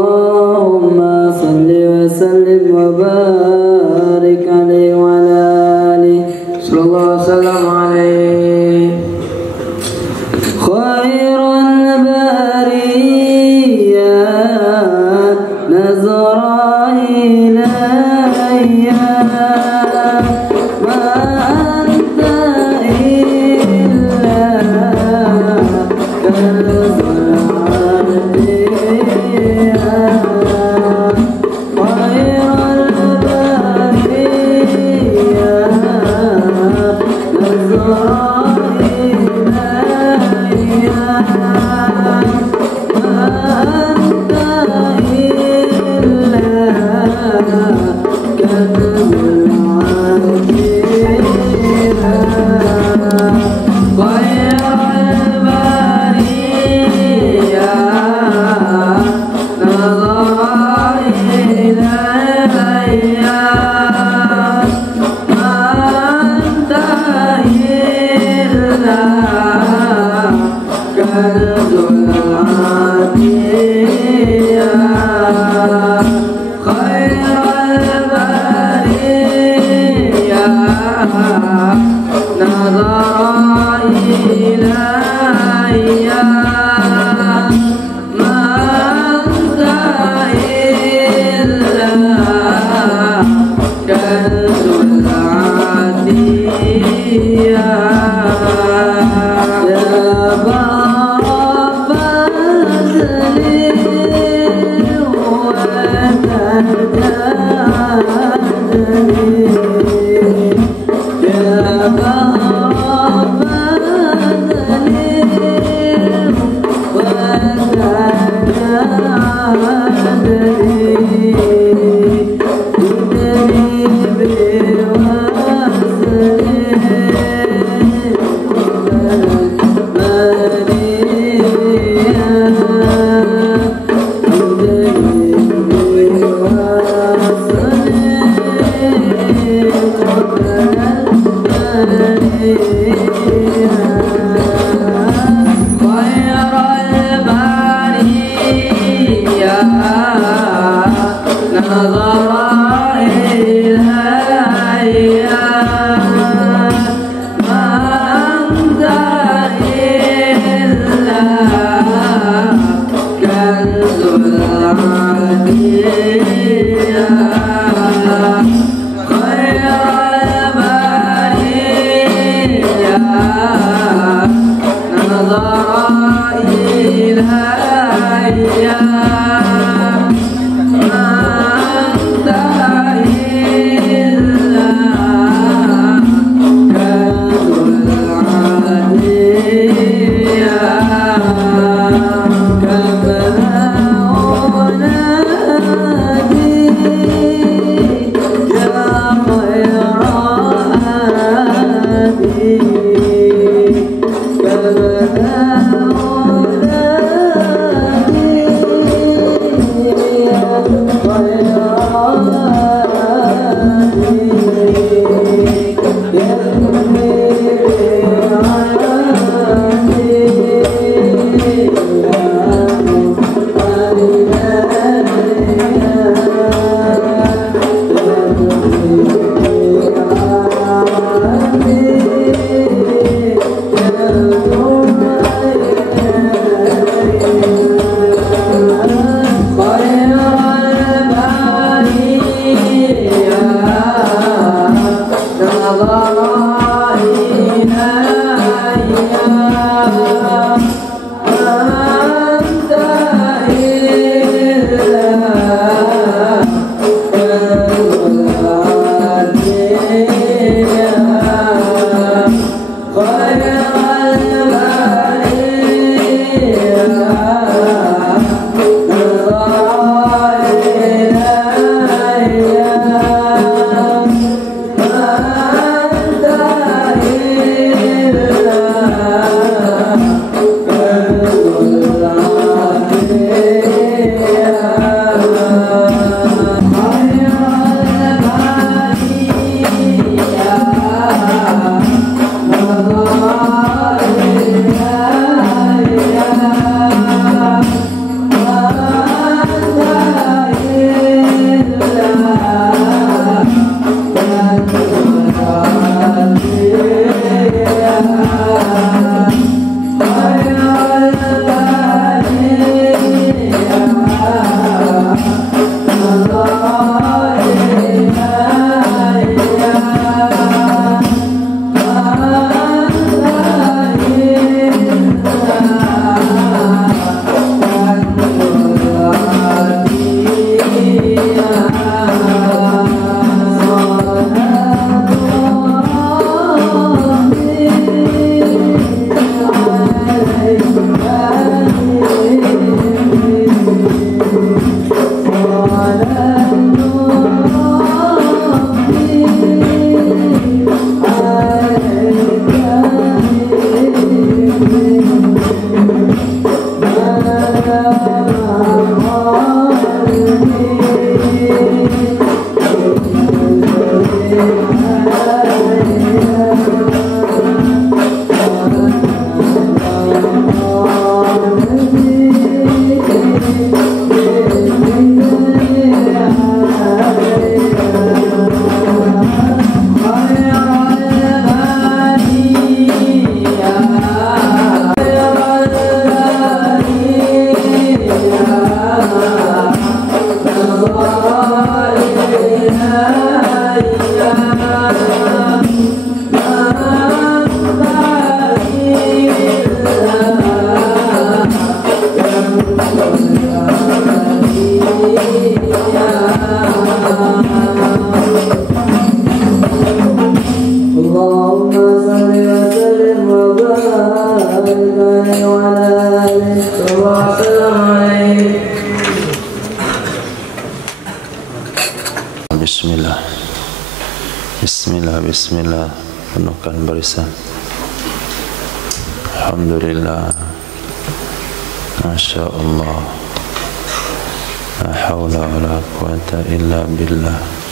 اللهم صل وسلم وبارك عليه وعلى آله صلى الله وسلم عليه. خير البريات نظر إلي ما أنت إلا كنز عليه وعلى آله صلى الله وسلم عليه. Bismillah. Bismillah, bismillah. Penuhkan barisan. Alhamdulillah. Masya Allah. La hawla wa la quwata illa billah.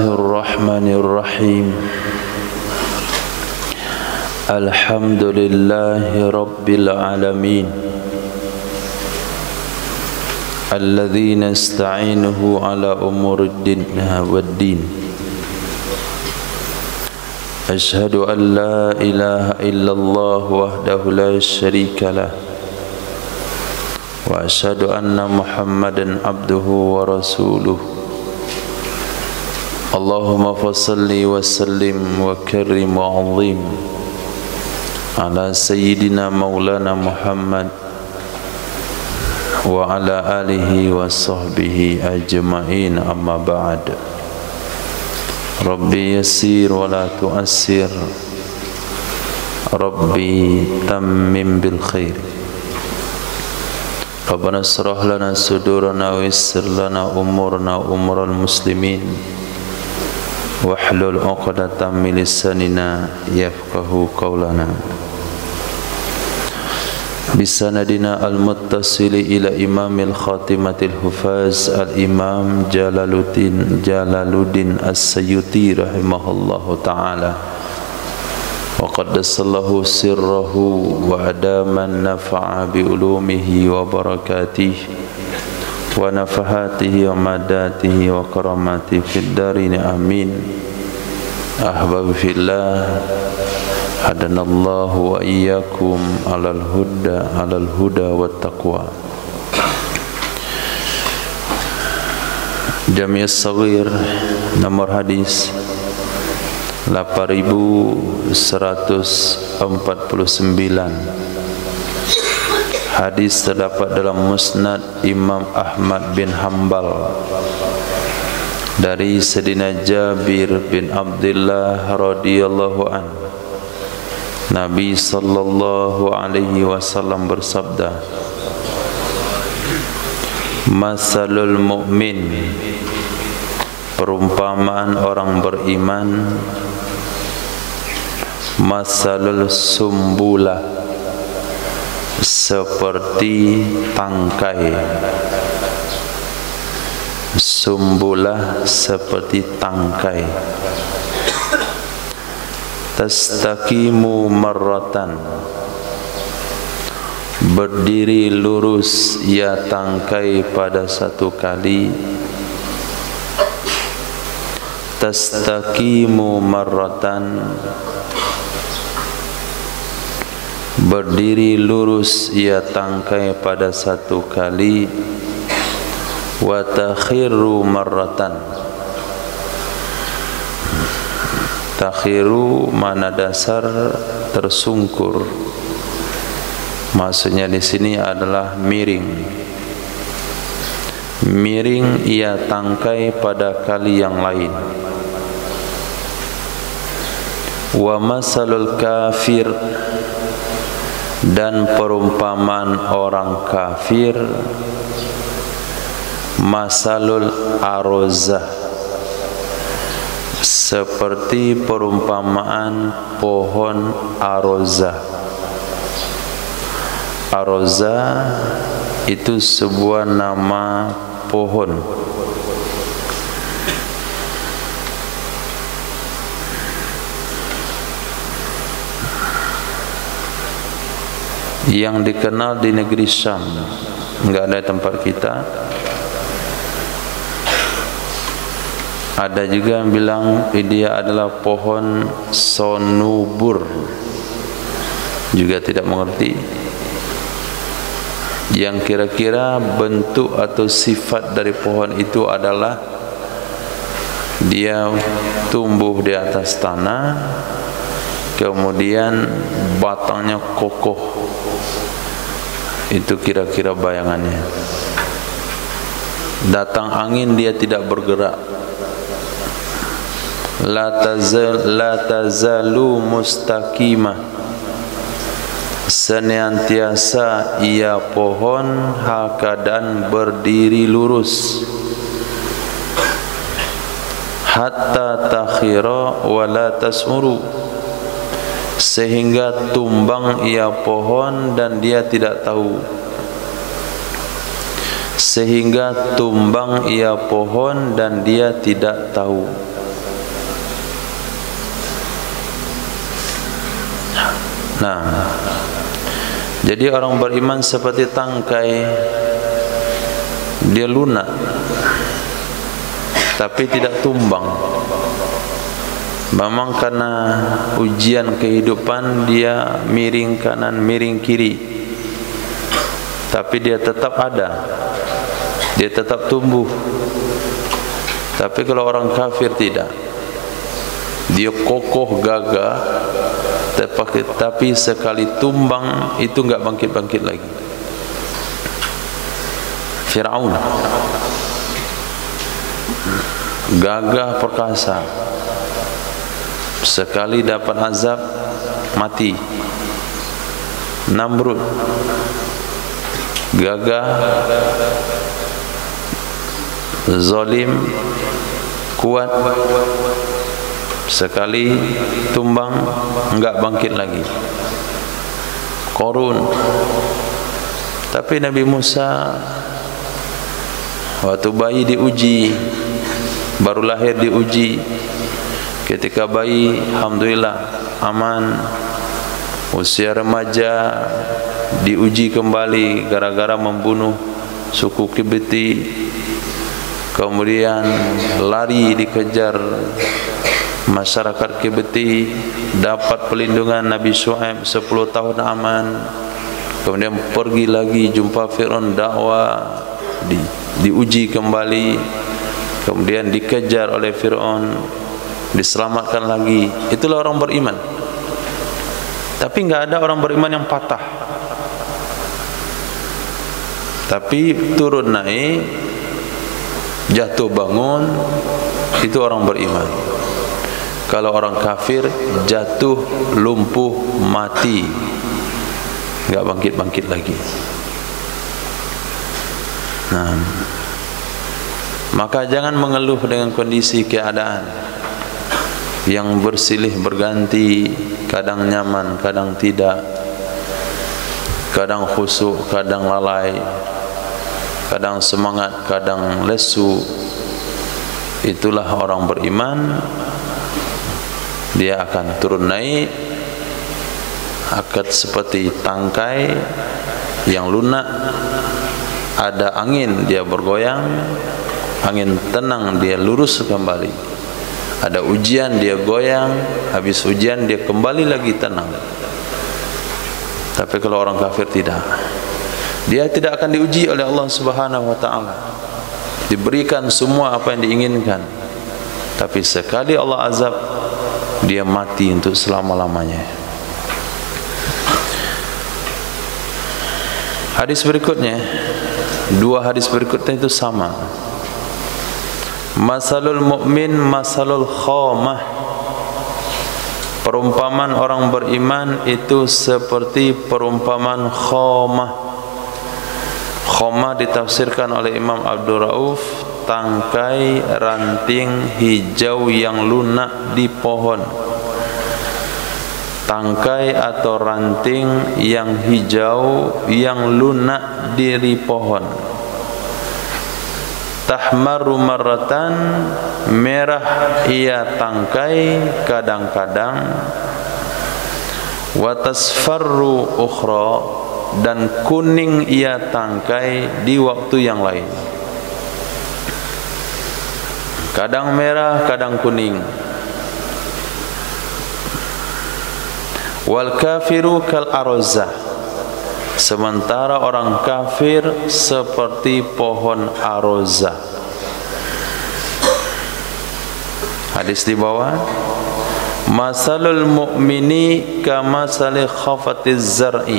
Bismillahirrahmanirrahim. Alhamdulillahi rabbil alamin. Alladzina ista'inuhu ala umuriddin waddin. Ashhadu an la ilaha illallah wahdahu la syarika lah. Wa ashhadu anna Muhammadan abduhu wa rasuluh. Allahumma fasalli wa sallim wa karrim wa azim ala sayyidina maulana Muhammad wa ala alihi wa sahbihi ajma'in, amma ba'd. Rabbi yassir wa la tu'assir, Rabbi tammim bil khair. Rabbana shrah lana sudurana wa yassir lana umurana umural muslimin wahlul 'uqdatam min lisanina yafqahu qawlana. Bisanadina al-muttasili ila imamil khatimatil hufaz al-imam Jalaluddin As-Sayyuti rahimahullahu ta'ala wa qaddasallahu sirrahu wa adaman nafa'a bi ulumihi wa barakatihi wa nafahatihi wa madatihi wa karamatihi fid darin, amin. Ahbab fillah, hadanallahu wa iyyakum alal huda wat taqwa. Jami'as Saghir, nomor hadis 8149. Hadis terdapat dalam Musnad Imam Ahmad bin Hanbal dari Sayyidina Jabir bin Abdullah radhiyallahu an. Nabi sallallahu alaihi wasallam bersabda, masalul mu'min, perumpamaan orang beriman, masalul sumbulah, seperti tangkai. Sumbulah seperti tangkai. Tastaqimu marratan, berdiri lurus ya tangkai pada satu kali. Tastaqimu marratan, berdiri lurus ia tangkai pada satu kali. Wa takhiru marratan, takhiru mana dasar tersungkur, maksudnya di sini adalah miring. Miring ia tangkai pada kali yang lain. Wa masalul kafir, dan perumpamaan orang kafir, masalul arozah, seperti perumpamaan pohon arozah. Arozah itu sebuah nama pohon. Yang dikenal di negeri Syam, enggak ada tempat kita. Ada juga yang bilang dia adalah pohon sonubur, juga tidak mengerti. Yang kira-kira bentuk atau sifat dari pohon itu adalah dia tumbuh di atas tanah, kemudian batangnya kokoh, Itu kira-kira bayangannya. Datang angin dia tidak bergerak. La tazalu mustaqimah, senantiasa ia pohon hal keadaan berdiri lurus. Hatta takhira wa la tasmuru, sehingga tumbang ia pohon dan dia tidak tahu. Sehingga tumbang ia pohon dan dia tidak tahu. Nah, jadi orang beriman seperti tangkai, dia lunak tapi tidak tumbang. Memang karena ujian kehidupan dia miring kanan, miring kiri, tapi dia tetap ada, dia tetap tumbuh. Tapi kalau orang kafir tidak, dia kokoh gagah, tapi sekali tumbang itu enggak bangkit-bangkit lagi. Firaun gagah perkasa, sekali dapat azab mati. Namrud gagah, zalim, kuat, sekali tumbang enggak bangkit lagi. Qarun. Tapi Nabi Musa waktu bayi diuji, baru lahir diuji. Ketika bayi alhamdulillah aman. Usia remaja diuji kembali gara-gara membunuh suku Kibti. Kemudian lari dikejar masyarakat Kibti, dapat pelindungan Nabi Syuaib 10 tahun aman. Kemudian pergi lagi jumpa Firaun, dakwah, diuji kembali. Kemudian dikejar oleh Firaun, diselamatkan lagi. Itulah orang beriman. Tapi enggak ada orang beriman yang patah. Tapi turun naik, jatuh bangun, itu orang beriman. Kalau orang kafir jatuh, lumpuh, mati, enggak bangkit-bangkit lagi. Nah, maka jangan mengeluh dengan kondisi keadaan yang bersilih berganti, kadang nyaman, kadang tidak, kadang khusyuk, kadang lalai, kadang semangat, kadang lesu. Itulah orang beriman. Dia akan turun naik, akan seperti tangkai yang lunak. Ada angin dia bergoyang, angin tenang dia lurus kembali. Ada ujian dia goyang, habis ujian dia kembali lagi tenang. Tapi kalau orang kafir tidak, dia tidak akan diuji oleh Allah Subhanahu wa taala. Diberikan semua apa yang diinginkan, tapi sekali Allah azab, dia mati untuk selama-lamanya. Hadis berikutnya, dua hadis berikutnya itu sama. Masalul mu'min masalul khamah. Perumpamaan orang beriman itu seperti perumpamaan khamah. Khamah ditafsirkan oleh Imam Abdul Rauf, tangkai ranting hijau yang lunak di pohon. Tangkai atau ranting yang hijau yang lunak di pohon. Tahmaru marratan, merah ia tangkai kadang-kadang. Wa tasfarru ukhra, dan kuning ia tangkai di waktu yang lain. Kadang merah, kadang kuning. Wal kafiru kal arzah, sementara orang kafir seperti pohon aroza. Hadis di bawah, masalul mu'mini kamasali khafatiz zar'i.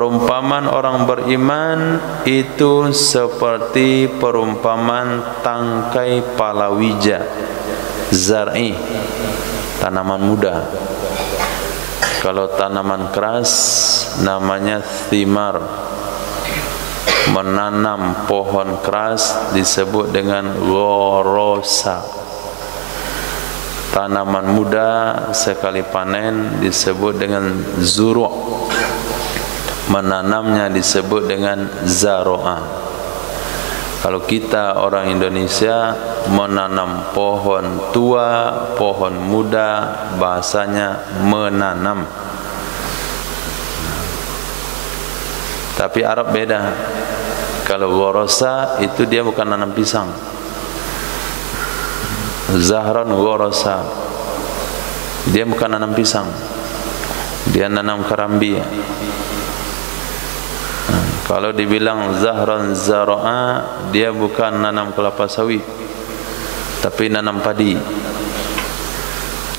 Perumpamaan orang beriman itu seperti perumpamaan tangkai palawija, zar'i, tanaman muda. Kalau tanaman keras namanya thimar. Menanam pohon keras disebut dengan ghorosa. Tanaman muda sekali panen disebut dengan zuru'. Menanamnya disebut dengan zaro'a. Kalau kita orang Indonesia menanam pohon tua, pohon muda, bahasanya menanam. Tapi Arab beda. Kalau ghorosa itu dia bukan nanam pisang. Zahran ghorosa, dia bukan nanam pisang, dia nanam karambi. Kalau dibilang zahran zaro'a, dia bukan nanam kelapa sawit, tapi nanam padi.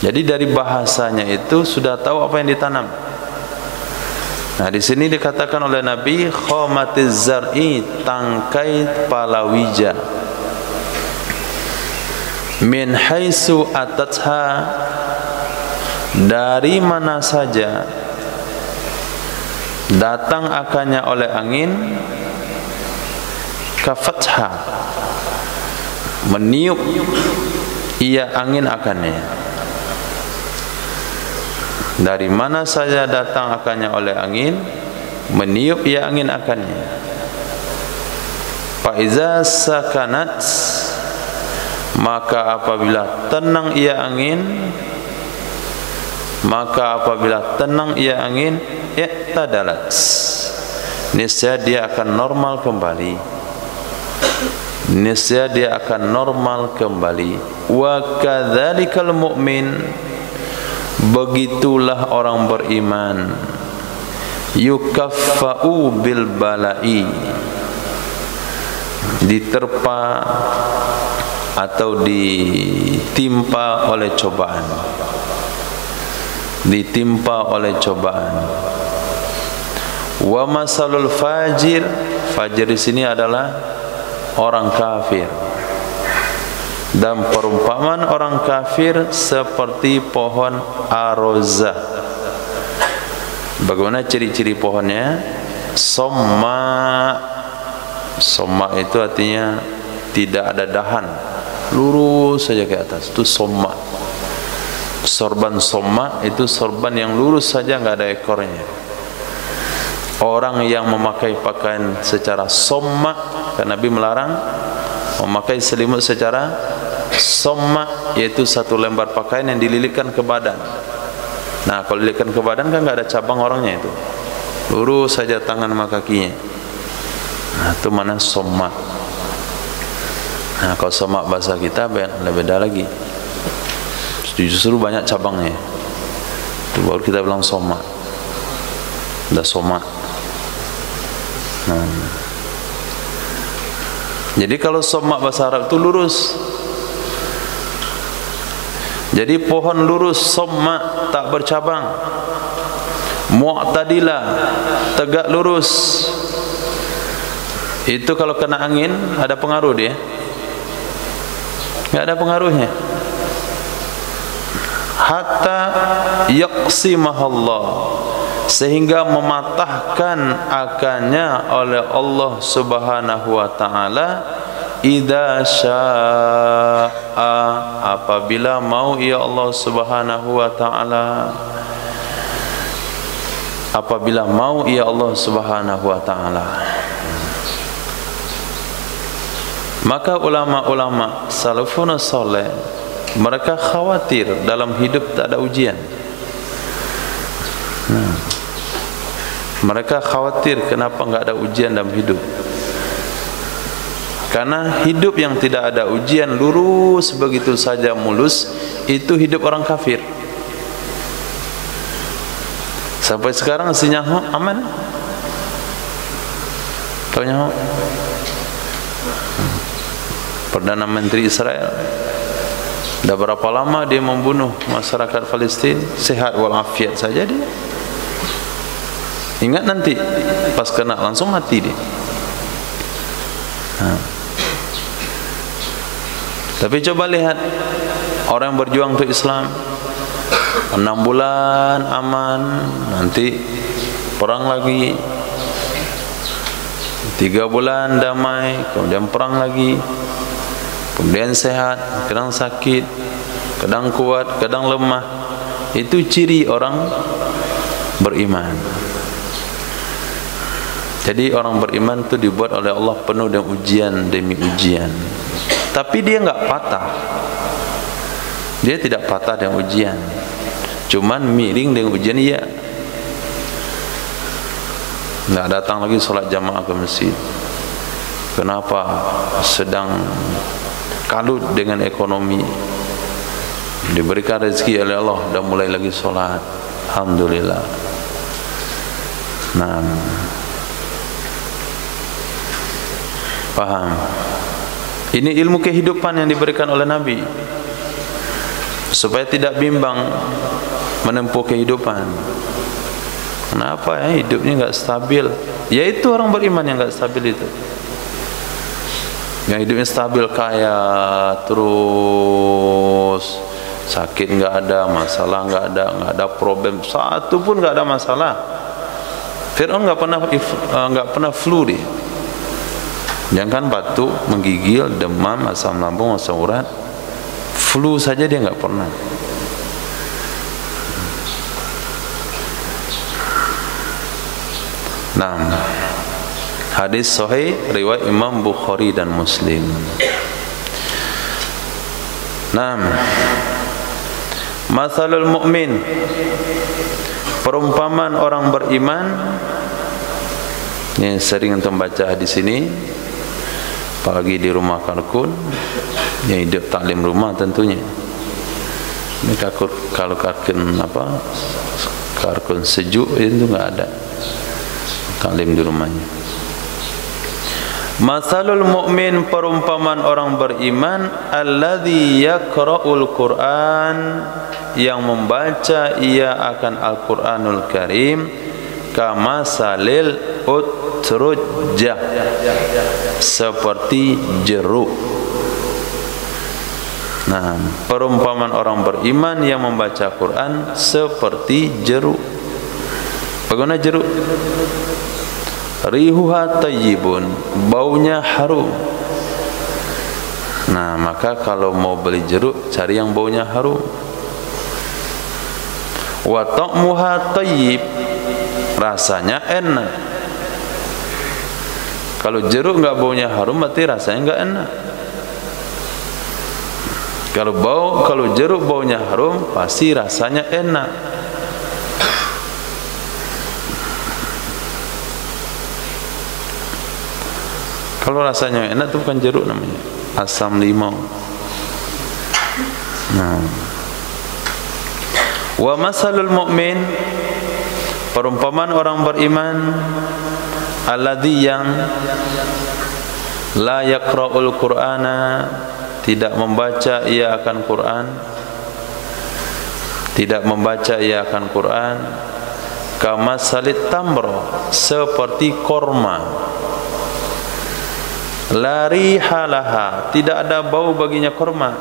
Jadi dari bahasanya itu sudah tahu apa yang ditanam. Nah, di sini dikatakan oleh Nabi khamatiz zar'i, tangkai palawija. Min haitsu atatha, dari mana saja datang akannya oleh angin, kafatha, meniup ia angin akannya. Dari mana saja datang akannya oleh angin, meniup ia angin akannya. Fa iza sakanat, maka apabila tenang ia angin, maka apabila tenang ia angin, i'tadalat, niscaya dia akan normal kembali. Niscaya dia akan normal kembali. Wa kadzalikal mu'min, begitulah orang beriman. Yukaffa'u bil bala'i, diterpa atau ditimpa oleh cobaan. Ditimpa oleh cobaan. Wa masalul fajir, fajir di sini adalah orang kafir. Dan perumpamaan orang kafir seperti pohon arozah. Bagaimana ciri-ciri pohonnya? Somma. Somma itu artinya tidak ada dahan, lurus saja ke atas. Itu somma. Sorban somma itu sorban yang lurus saja, enggak ada ekornya. Orang yang memakai pakaian secara somma, karena Nabi melarang memakai selimut secara somma, yaitu satu lembar pakaian yang dililitkan ke badan. Nah, kalau dililitkan ke badan kan enggak ada cabang orangnya, itu lurus saja tangan sama kakinya. Nah, itu mana somma. Nah, kalau somma bahasa kita beda lagi. Justru banyak cabangnya. Itu baru kita bilang somma. Ada somma. Nah, jadi kalau somma bahasa Arab itu lurus. Jadi pohon lurus, somma, tak bercabang. Mu'tadila, tegak lurus. Itu kalau kena angin ada pengaruh dia? Enggak ada pengaruhnya. Hatta yaqsimahallah, sehingga mematahkan akannya oleh Allah Subhanahu wa taala, idza syaa, apabila mau ya Allah Subhanahu wa taala. Apabila mau ya Allah Subhanahu wa taala. Maka ulama-ulama salafun saleh, mereka khawatir dalam hidup tak ada ujian. Mereka khawatir kenapa enggak ada ujian dalam hidup. Karena hidup yang tidak ada ujian, lurus begitu saja mulus, itu hidup orang kafir. Sampai sekarang sinyal aman. Tahu nyaho? Perdana Menteri Israel, dah berapa lama dia membunuh masyarakat Palestin, sehat walafiat saja dia. Ingat nanti pas kena langsung mati dia. Tapi coba lihat orang yang berjuang untuk Islam 6 bulan aman, nanti perang lagi, 3 bulan damai, kemudian perang lagi, kemudian sehat, kadang sakit, kadang kuat, kadang lemah. Itu ciri orang beriman. Jadi orang beriman itu dibuat oleh Allah penuh dengan ujian demi ujian. Tapi dia enggak patah. Dia tidak patah dengan ujian. Cuman miring dengan ujian iya. Enggak datang lagi sholat jamaah ke masjid. Kenapa? Sedang kalut dengan ekonomi. Diberikan rezeki oleh Allah, dah mulai lagi sholat. Alhamdulillah. Nah, paham? Ini ilmu kehidupan yang diberikan oleh Nabi supaya tidak bimbang menempuh kehidupan. Kenapa ya hidupnya enggak stabil? Yaitu orang beriman yang enggak stabil itu. Yang hidupnya stabil, kaya terus, sakit enggak ada, masalah enggak ada problem satu pun enggak ada masalah. Fir'aun enggak pernah flu dia. Jangan batuk, menggigil, demam, asam lambung, asam urat, flu saja dia enggak pernah. Nah, hadis sahih riwayat Imam Bukhari dan Muslim. Nah, masalul mu'min, perumpamaan orang beriman. Ini sering untuk membaca hadis ini, apalagi di rumah Karkun, yang hidup taklim rumah tentunya. Ini kalau Karkun Karkun sejuk itu enggak ada taklim di rumahnya. Masalul mu'min, perumpamaan orang beriman, alladzi yaqra'ul Qur'an, yang membaca ia akan Al-Qur'anul Karim, kamasalil utrujjah, seperti jeruk. Nah, perumpamaan orang beriman yang membaca Quran seperti jeruk. Bagaimana jeruk? Rihuha tayyibun, baunya harum. Nah, maka kalau mau beli jeruk, cari yang baunya harum. Wa ta'muha tayyib, rasanya enak. Kalau jeruk enggak baunya harum, berarti rasanya enggak enak. Kalau jeruk baunya harum, pasti rasanya enak. Kalau rasanya enak itu bukan jeruk namanya, asam limau. Nah, wa masalul mu'min, perumpamaan orang beriman, alladzi yang la yaqra'ul Qur'ana, tidak membaca ia akan Quran, tidak membaca ia akan Quran, kamasalit tamro, seperti korma. La rihalaha, tidak ada bau baginya korma.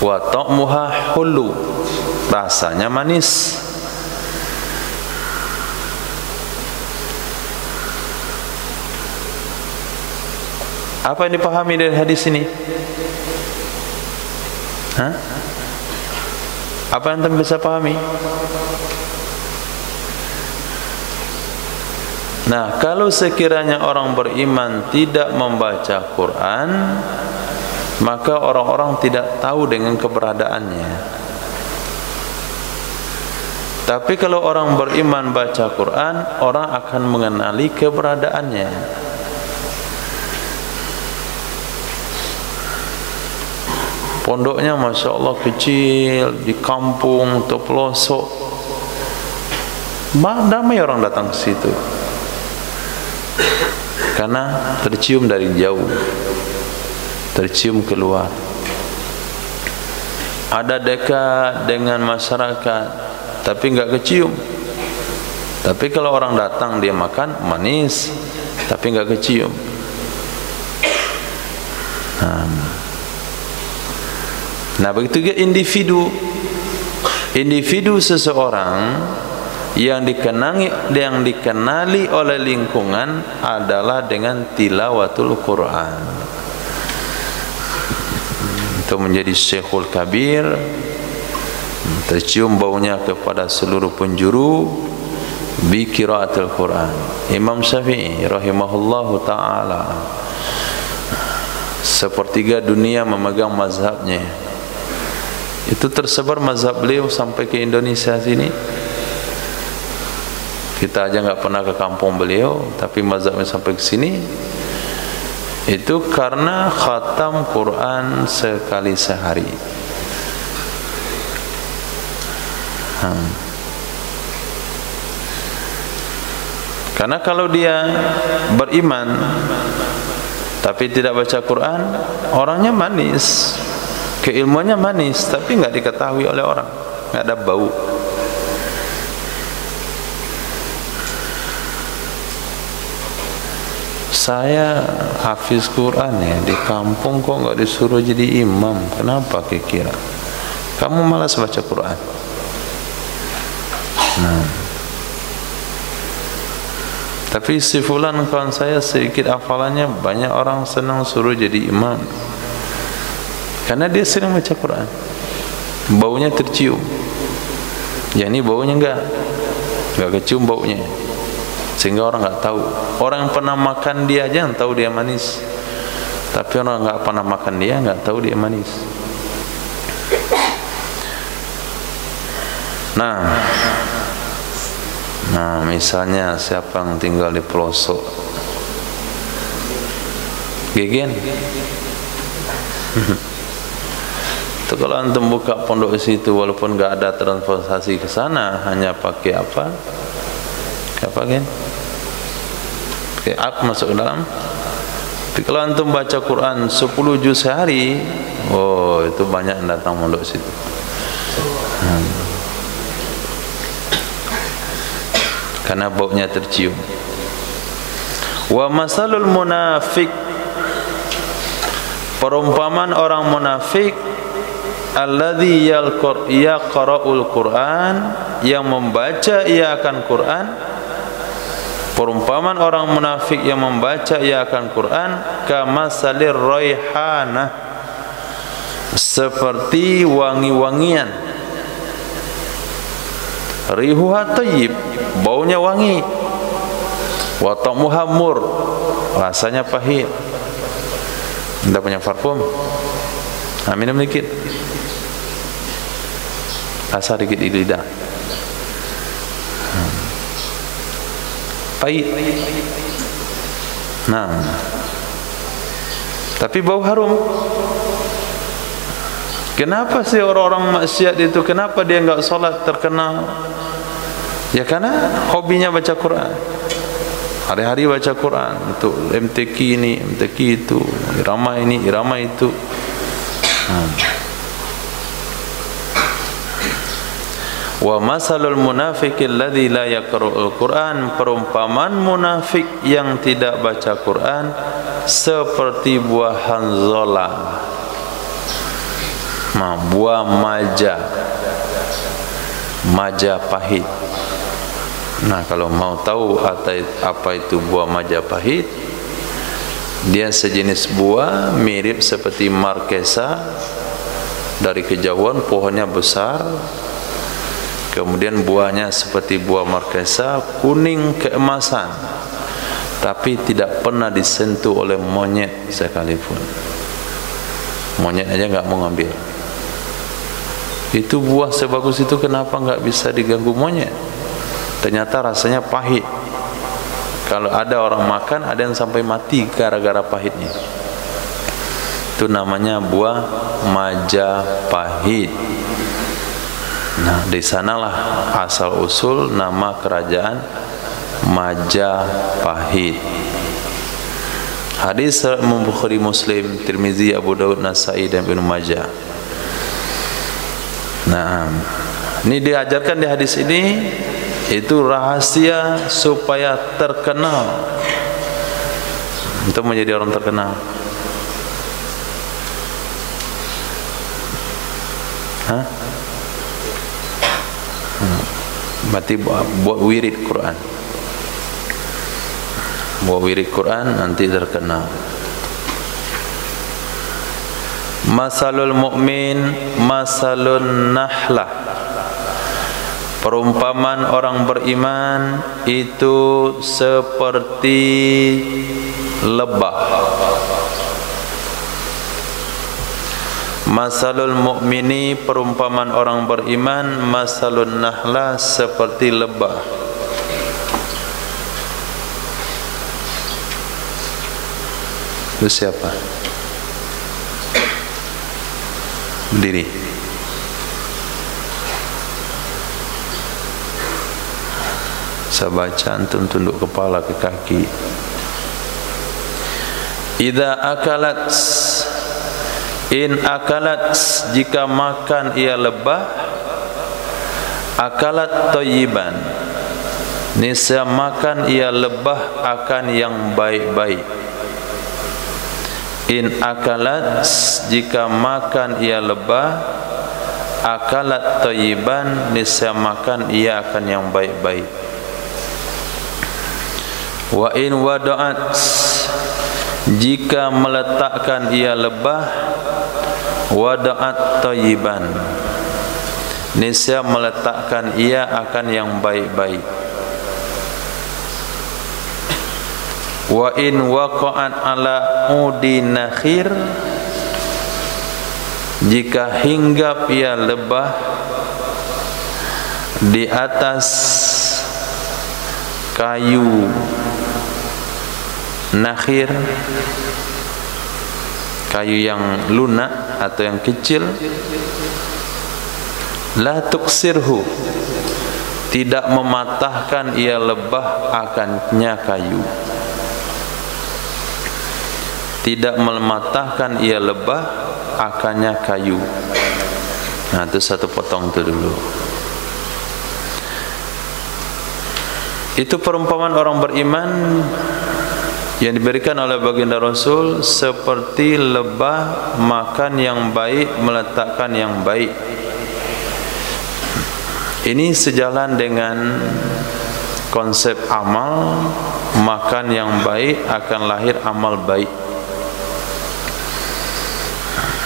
Wa ta'muha hulu, rasanya manis. Apa yang dipahami dari hadis ini? Apa yang anda bisa pahami? Nah, kalau sekiranya orang beriman tidak membaca Quran, maka orang-orang tidak tahu dengan keberadaannya. Tapi kalau orang beriman baca Quran, orang akan mengenali keberadaannya. Pondoknya Masya Allah kecil, di kampung atau pelosok, damai orang datang ke situ. Karena tercium dari jauh, tercium keluar. Ada dekat dengan masyarakat, tapi enggak kecium. Tapi kalau orang datang dia makan manis, tapi enggak kecium. Nah, begitu juga individu seseorang yang dikenali oleh lingkungan adalah dengan tilawatul Quran. Itu menjadi Syekhul Kabir, tercium baunya kepada seluruh penjuru bi qiraatul Quran. Imam Syafi'i rahimahullahu taala, sepertiga dunia memegang mazhabnya. Itu tersebar mazhab beliau sampai ke Indonesia sini. Kita aja enggak pernah ke kampung beliau, tapi mazhabnya sampai ke sini. Itu karena khatam Quran sekali sehari. Karena kalau dia beriman tapi tidak baca Quran, orangnya manis, keilmuannya manis, tapi enggak diketahui oleh orang, enggak ada bau. Saya hafiz Quran ya, di kampung kok enggak disuruh jadi imam. Kenapa kira-kira? Kamu malas baca Quran. Tapi si fulan kawan saya sedikit hafalannya, banyak orang senang suruh jadi imam. Karena dia sering baca Quran. Baunya tercium. Yang ini baunya enggak kecium baunya. Sehingga orang enggak tahu. Orang yang pernah makan dia aja yang tahu dia manis. Tapi orang enggak pernah makan dia enggak tahu dia manis. Nah, misalnya siapa yang tinggal di pelosok Gegen, itu kalau antum buka pondok di situ, walaupun enggak ada transportasi ke sana, hanya pakai apa Gen? Pakai app masuk ke dalam. Tapi kalau antum baca Quran 10 juz sehari, oh itu banyak yang datang pondok situ. Karena baunya tercium. Wa masalul munafik, perumpamaan orang munafik, alladzi yaqra'ul Quran, yang membaca ia akan Quran. Perumpamaan orang munafik yang membaca ia akan Quran, kamasalir raihanah, seperti wangi-wangian. Rihuha tayyib, baunya wangi. Wa ta'muha mur, rasanya pahit. Anda punya parfum? Minum dikit. Rasa dikit di lidah. Pahit. Tapi bau harum. Kenapa sih orang-orang maksiat itu, kenapa dia enggak salat terkenal? Ya karena hobinya baca Quran. Hari-hari baca Quran, untuk MTQ ini, MTQ itu, irama ini, irama itu. Wa masalul munafiqil ladzi la yaqra'ul Quran, perumpamaan munafik yang tidak baca Quran seperti buah hanzola. Buah maja pahit. Nah, kalau mau tahu apa itu buah Majapahit, dia sejenis buah mirip seperti markesa. Dari kejauhan pohonnya besar, kemudian buahnya seperti buah markesa, kuning keemasan, tapi tidak pernah disentuh oleh monyet sekalipun. Monyet aja nggak mau ngambil. Itu buah sebagus itu kenapa nggak bisa diganggu monyet? Ternyata rasanya pahit. Kalau ada orang makan, ada yang sampai mati gara-gara pahitnya. Itu namanya buah Majapahit. Nah, di sanalah asal usul nama kerajaan Majapahit. Hadis Bukhari, Muslim, Tirmizi, Abu Daud, Nasai dan Ibnu Majah. Nah, ini diajarkan di hadis ini Itu rahasia supaya terkenal, untuk menjadi orang terkenal. Hah? Berarti buat wirid Quran. Buat wirid Quran nanti terkenal. Masalul mu'min masalun nahlah. Perumpamaan orang beriman itu seperti lebah. Masalul mu'mini, perumpamaan orang beriman, masalun nahla, seperti lebah. Itu siapa? Berdiri. Saya baca, antum tunduk kepala ke kaki. Idza akalat, in akalat, jika makan ia lebah, akalat thayyiban, niscaya makan ia lebah akan yang baik-baik. In akalat, jika makan ia lebah, akalat thayyiban, niscaya makan ia akan yang baik-baik. Wa in wada'at, jika meletakkan ia lebah, wada'at thayyiban, niscaya meletakkan ia akan yang baik-baik. Wa in waqa'at ala udi nakhir, jika hinggap ia lebah di atas kayu nakhir, kayu yang lunak atau yang kecil, la tuksirhu, tidak mematahkan ia lebah akannya kayu, tidak mematahkan ia lebah akannya kayu. Nah, itu satu potong itu dulu. Itu perumpamaan orang beriman yang diberikan oleh baginda Rasul, seperti lebah makan yang baik, meletakkan yang baik. Ini sejalan dengan konsep amal, makan yang baik akan lahir amal baik,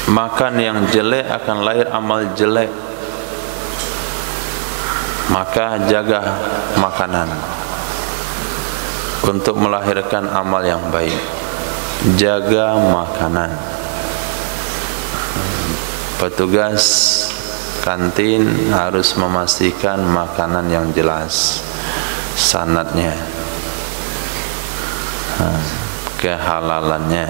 makan yang jelek akan lahir amal jelek. Maka jaga makanan untuk melahirkan amal yang baik. Jaga makanan. Petugas kantin harus memastikan makanan yang jelas sanadnya, kehalalannya.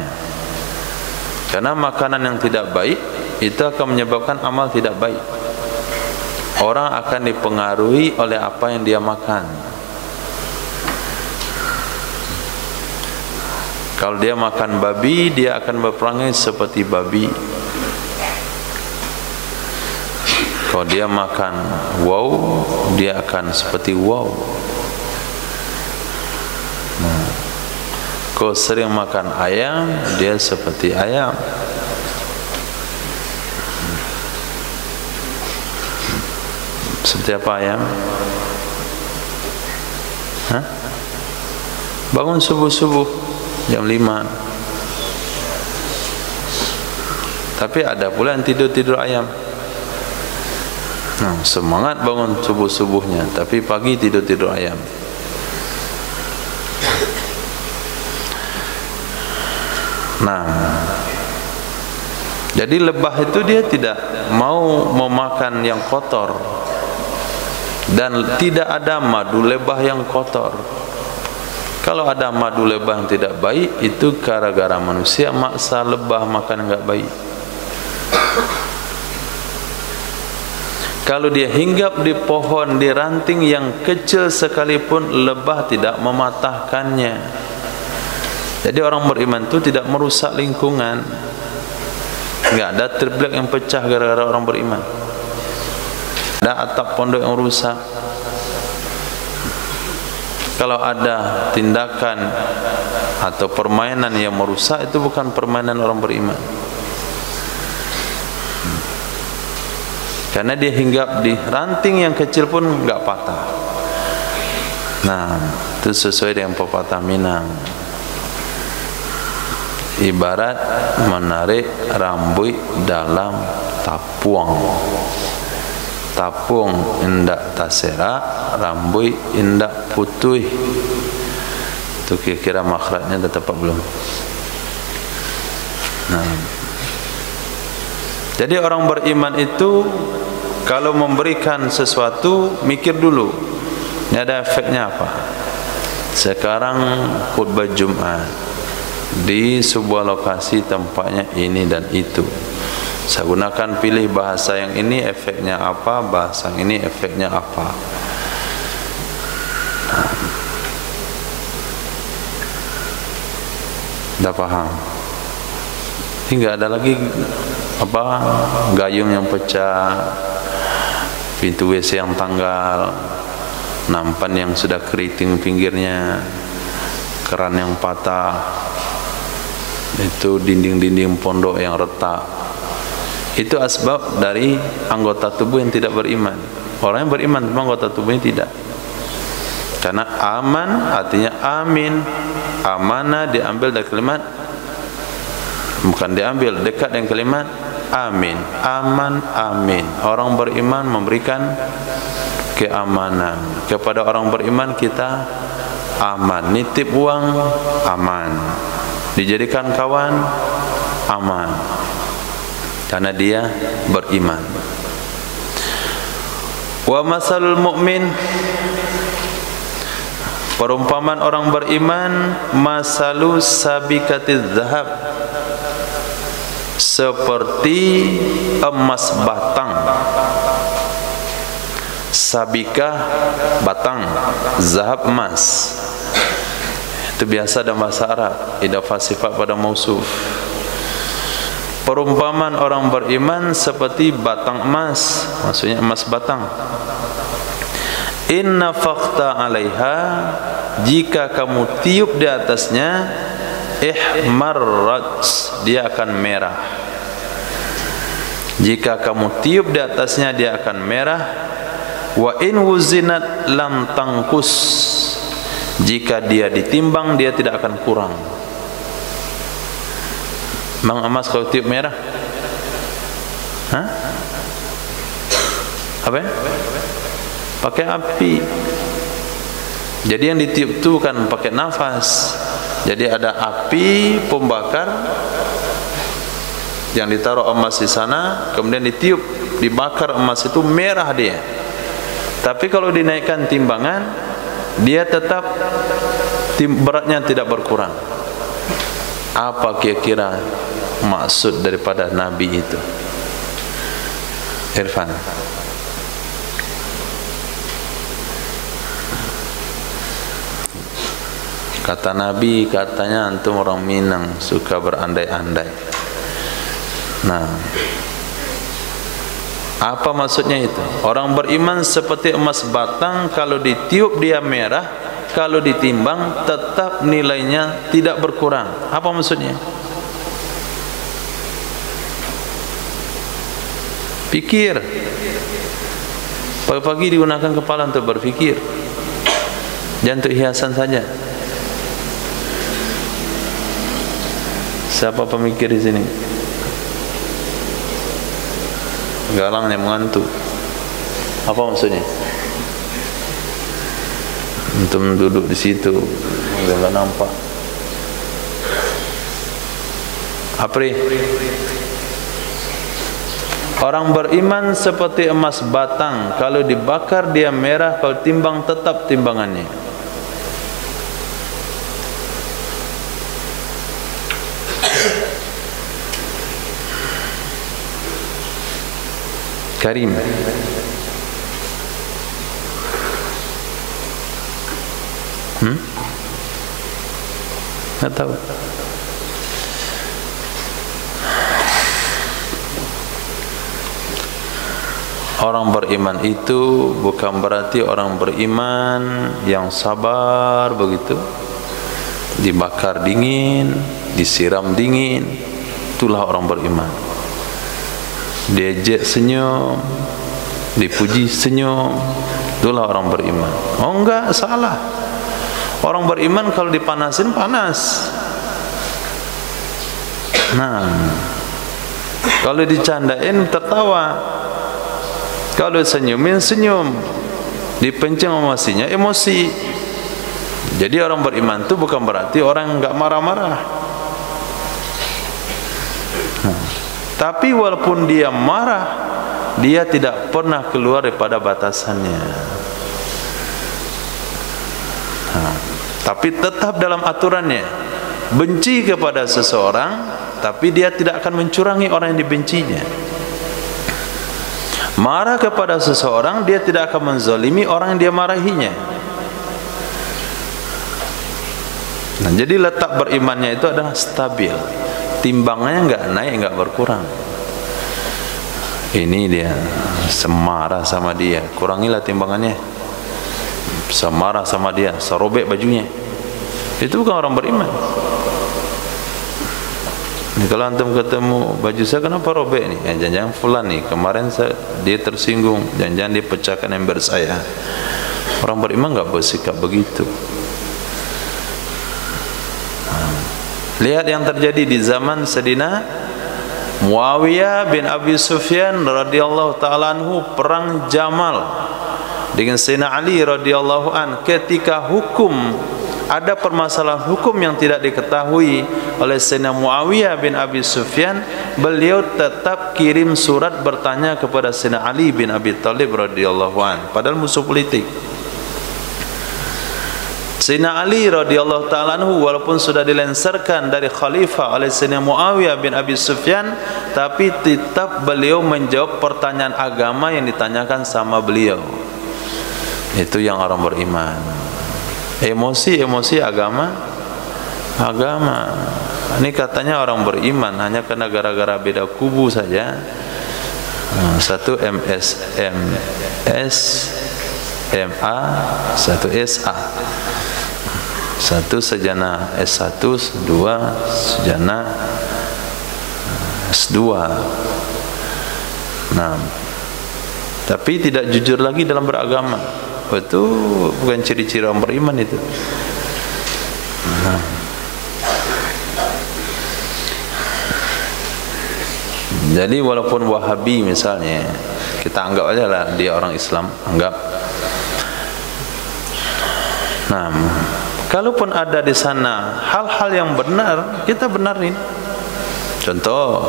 Karena makanan yang tidak baik itu akan menyebabkan amal tidak baik. Orang akan dipengaruhi oleh apa yang dia makan. Kalau dia makan babi, dia akan berperangai seperti babi. Kalau dia makan wow, dia akan seperti wow. Kalau sering makan ayam, dia seperti ayam. Seperti apa ayam? Hah? Bangun subuh-subuh jam 5. Tapi ada pula yang tidur-tidur ayam. Semangat bangun subuh-subuhnya, tapi pagi tidur-tidur ayam. Nah, jadi lebah itu dia tidak mau memakan yang kotor, dan tidak ada madu lebah yang kotor. Kalau ada madu lebah yang tidak baik, itu gara-gara manusia maksa lebah makan enggak baik. Kalau dia hinggap di pohon, di ranting yang kecil sekalipun, lebah tidak mematahkannya. Jadi orang beriman itu tidak merusak lingkungan. Enggak ada triplek yang pecah gara-gara orang beriman. Ada atap pondok yang rusak, Kalau ada tindakan atau permainan yang merusak, itu bukan permainan orang beriman. Karena dia hinggap di ranting yang kecil pun enggak patah. Nah, itu sesuai dengan pepatah Minang. Ibarat menarik rambut dalam tapuang. Tapung indak taserak, rambut indak putih. Itu kira-kira makhrajnya dah tepat belum? Nah, jadi orang beriman itu kalau memberikan sesuatu mikir dulu, ini ada efeknya apa. Sekarang khutbah Jumat di sebuah lokasi, tempatnya ini dan itu. Saya gunakan pilih bahasa yang ini, efeknya apa, bahasa yang ini efeknya apa. Dah paham? Hingga ada lagi apa, gayung yang pecah, pintu WC yang tanggal, nampan yang sudah keriting pinggirnya, keran yang patah, itu dinding-dinding pondok yang retak. Itu asbab dari anggota tubuh yang tidak beriman. Orang yang beriman cuma anggota tubuhnya tidak. Karena aman artinya amin. Amanah diambil dari kalimat, bukan diambil, dekat dengan kalimat amin. Aman, amin. Orang beriman memberikan keamanan. Kepada orang beriman kita aman. Nitip uang aman. Dijadikan kawan aman. Karena dia beriman. Wa masalul mu'min, perumpamaan orang beriman, masalu sabikatiz zahab, seperti emas batang. Sabikah batang, zahab emas. Itu biasa dalam bahasa Arab, idafah sifat pada mausuf. Perumpamaan orang beriman seperti batang emas, maksudnya emas batang. Inna faqta alaiha, jika kamu tiup di atasnya, ihmarrat, dia akan merah. Jika kamu tiup di atasnya, dia akan merah. Wa in wuzinat lam tangkus, jika dia ditimbang, dia tidak akan kurang. Mang emas kalau tiup merah? Hah? Apa? Pakai api. Jadi yang ditiup itu bukan pakai nafas. Jadi ada api pembakar yang ditaruh emas di sana, kemudian ditiup, dibakar emas itu merah dia. Tapi kalau dinaikkan timbangan, dia tetap beratnya tidak berkurang. Apa kira-kira maksud daripada Nabi itu? Irfan. Kata Nabi, katanya antum orang Minang suka berandai-andai. Nah, apa maksudnya itu? Orang beriman seperti emas batang, kalau ditiup dia merah, kalau ditimbang tetap nilainya tidak berkurang. Apa maksudnya? Pikir. Pagi-pagi digunakan kepala untuk berfikir, jangan untuk hiasan saja. Siapa pemikir di sini? Galangnya mengantuk. Apa maksudnya? Untuk duduk di situ, enggak nampak. Apri? Orang beriman seperti emas batang, kalau dibakar dia merah, kalau timbang tetap timbangannya. Karim. Tak tahu. Orang beriman itu bukan berarti orang beriman yang sabar begitu, dibakar dingin, disiram dingin. Itulah orang beriman. Diejek senyum, dipuji senyum. Itulah orang beriman. Oh enggak, salah. Orang beriman kalau dipanasin panas. Nah, kalau dicandain tertawa. Kalau senyumin senyum, dipenceng emosinya emosi. Jadi orang beriman itu bukan berarti orang yang enggak marah-marah. Tapi walaupun dia marah, dia tidak pernah keluar daripada batasannya. Tapi tetap dalam aturannya. Benci kepada seseorang, tapi dia tidak akan mencurangi orang yang dibencinya. Marah kepada seseorang, dia tidak akan menzalimi orang yang dia marahinya. Nah, jadi letak berimannya itu adalah stabil. Timbangannya enggak naik, enggak berkurang. Ini dia, semarah sama dia, kurangilah timbangannya. Semarah sama dia, serobek bajunya. Itu bukan orang beriman. Ini kalau antum ketemu baju saya, kenapa robek nih? Jangan-jangan fulan nih, kemarin dia tersinggung, jangan-jangan dia pecahkan ember saya. Orang beriman enggak bersikap begitu. Lihat yang terjadi di zaman Sayyidina Muawiyah bin Abi Sufyan radhiyallahu taala anhu, perang Jamal dengan Sayyidina Ali radhiyallahu an. Ketika ada permasalahan hukum yang tidak diketahui oleh Sayyidina Muawiyah bin Abi Sufyan, beliau tetap kirim surat bertanya kepada Sayyidina Ali bin Abi Thalib radhiyallahu an, padahal musuh politik. Sayyidina Ali radhiyallahu ta'ala anhu walaupun sudah dilenserkan dari khalifah oleh Sayyidina Muawiyah bin Abi Sufyan, tapi tetap beliau menjawab pertanyaan agama yang ditanyakan sama beliau. Itu yang orang beriman. Emosi agama. Ini katanya orang beriman hanya karena gara-gara beda kubu saja. Satu MA, satu SA. Satu sarjana S1, dua sarjana S2. Nah, tapi tidak jujur lagi dalam beragama. Itu bukan ciri-ciri orang beriman itu. Nah. Jadi walaupun Wahabi misalnya, kita anggap aja lah dia orang Islam, anggap. Nah, kalaupun ada di sana hal-hal yang benar, kita benarin. Contoh,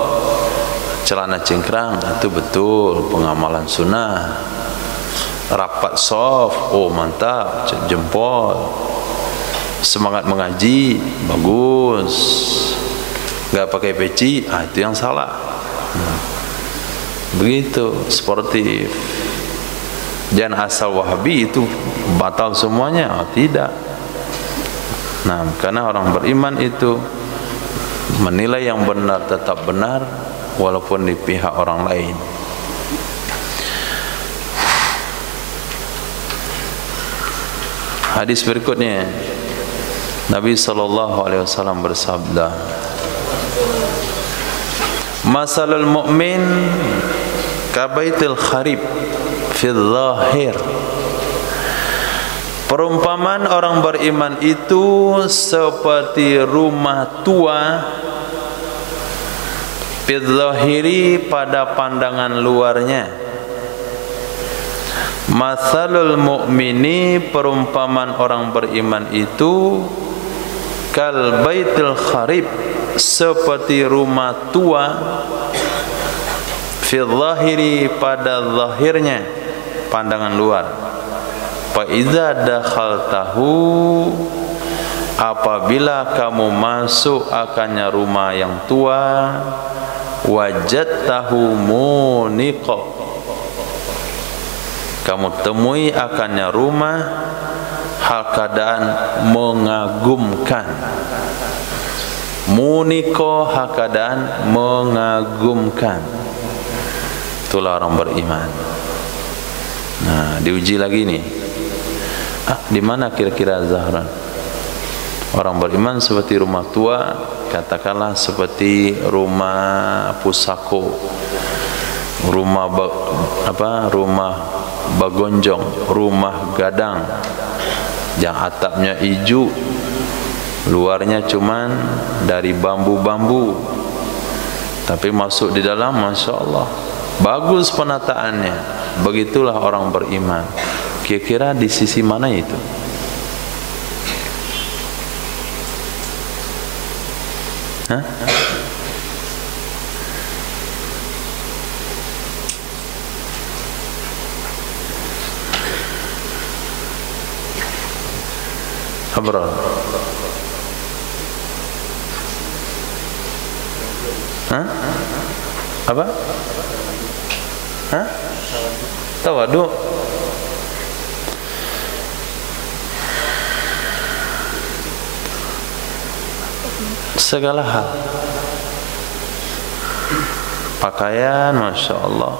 celana cingkrang itu betul, pengamalan sunnah. Rapat soft, oh mantap, jempol. Semangat mengaji, bagus. Gak pakai peci, itu yang salah. Begitu, sportif. Jangan asal Wahabi itu batal semuanya, tidak. Nah, karena orang beriman itu menilai yang benar tetap benar walaupun di pihak orang lain. Hadis berikutnya, Nabi SAW bersabda, Masalul mu'min kabaitil kharib fil zahir. Perumpamaan orang beriman itu seperti rumah tua fil zahiri, pada pandangan luarnya. Masalul mu'mini, perumpamaan orang beriman itu kal baitil kharib, seperti rumah tua fil zahiri, pada zahirnya, pandangan luar. Fa iza dakhaltahu, apabila kamu masuk akannya rumah yang tua, wajadtahu muniqa, kamu temui akannya rumah hal keadaan mengagumkan. Muniko, hal keadaan mengagumkan. Itulah orang beriman. Nah, diuji lagi nih. Di mana kira-kira Zahran? Orang beriman seperti rumah tua, katakanlah seperti rumah pusako, rumah rumah bagonjong, rumah gadang, yang atapnya hijau, luarnya cuman dari bambu-bambu, tapi masuk di dalam, masya Allah, bagus penataannya. Begitulah orang beriman. Kira-kira di sisi mana itu? Hah? Abrar. Hah? Apa? Hah? Tawadu. Segala hal. Pakaian, masya Allah.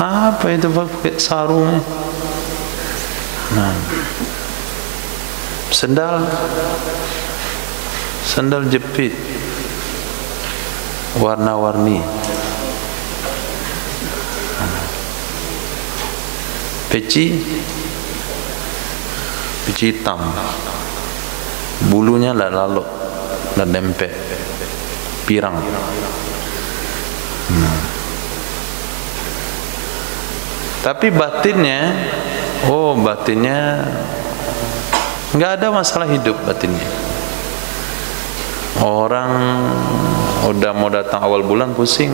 Apa itu pakai sarung? Nah, sendal jepit, warna-warni. Peci hitam, bulunya lah lalu, lah dempet, pirang. Tapi batinnya, batinnya nggak ada masalah hidup batinnya. Orang udah mau datang awal bulan pusing,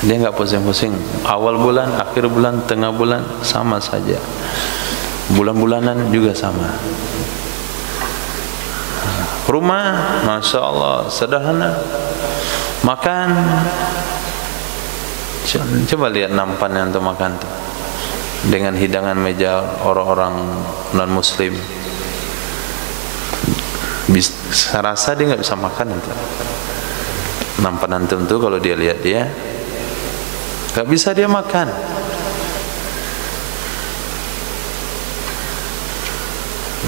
dia nggak pusing-pusing. Awal bulan, akhir bulan, tengah bulan sama saja. Bulan-bulanan juga sama. Rumah, masya Allah, sederhana. Makan, coba lihat nampan yang untuk makan tuh, dengan hidangan meja orang-orang non Muslim. Saya rasa dia nggak bisa makan itu. Nampan antum tuh kalau dia lihat dia, nggak bisa dia makan.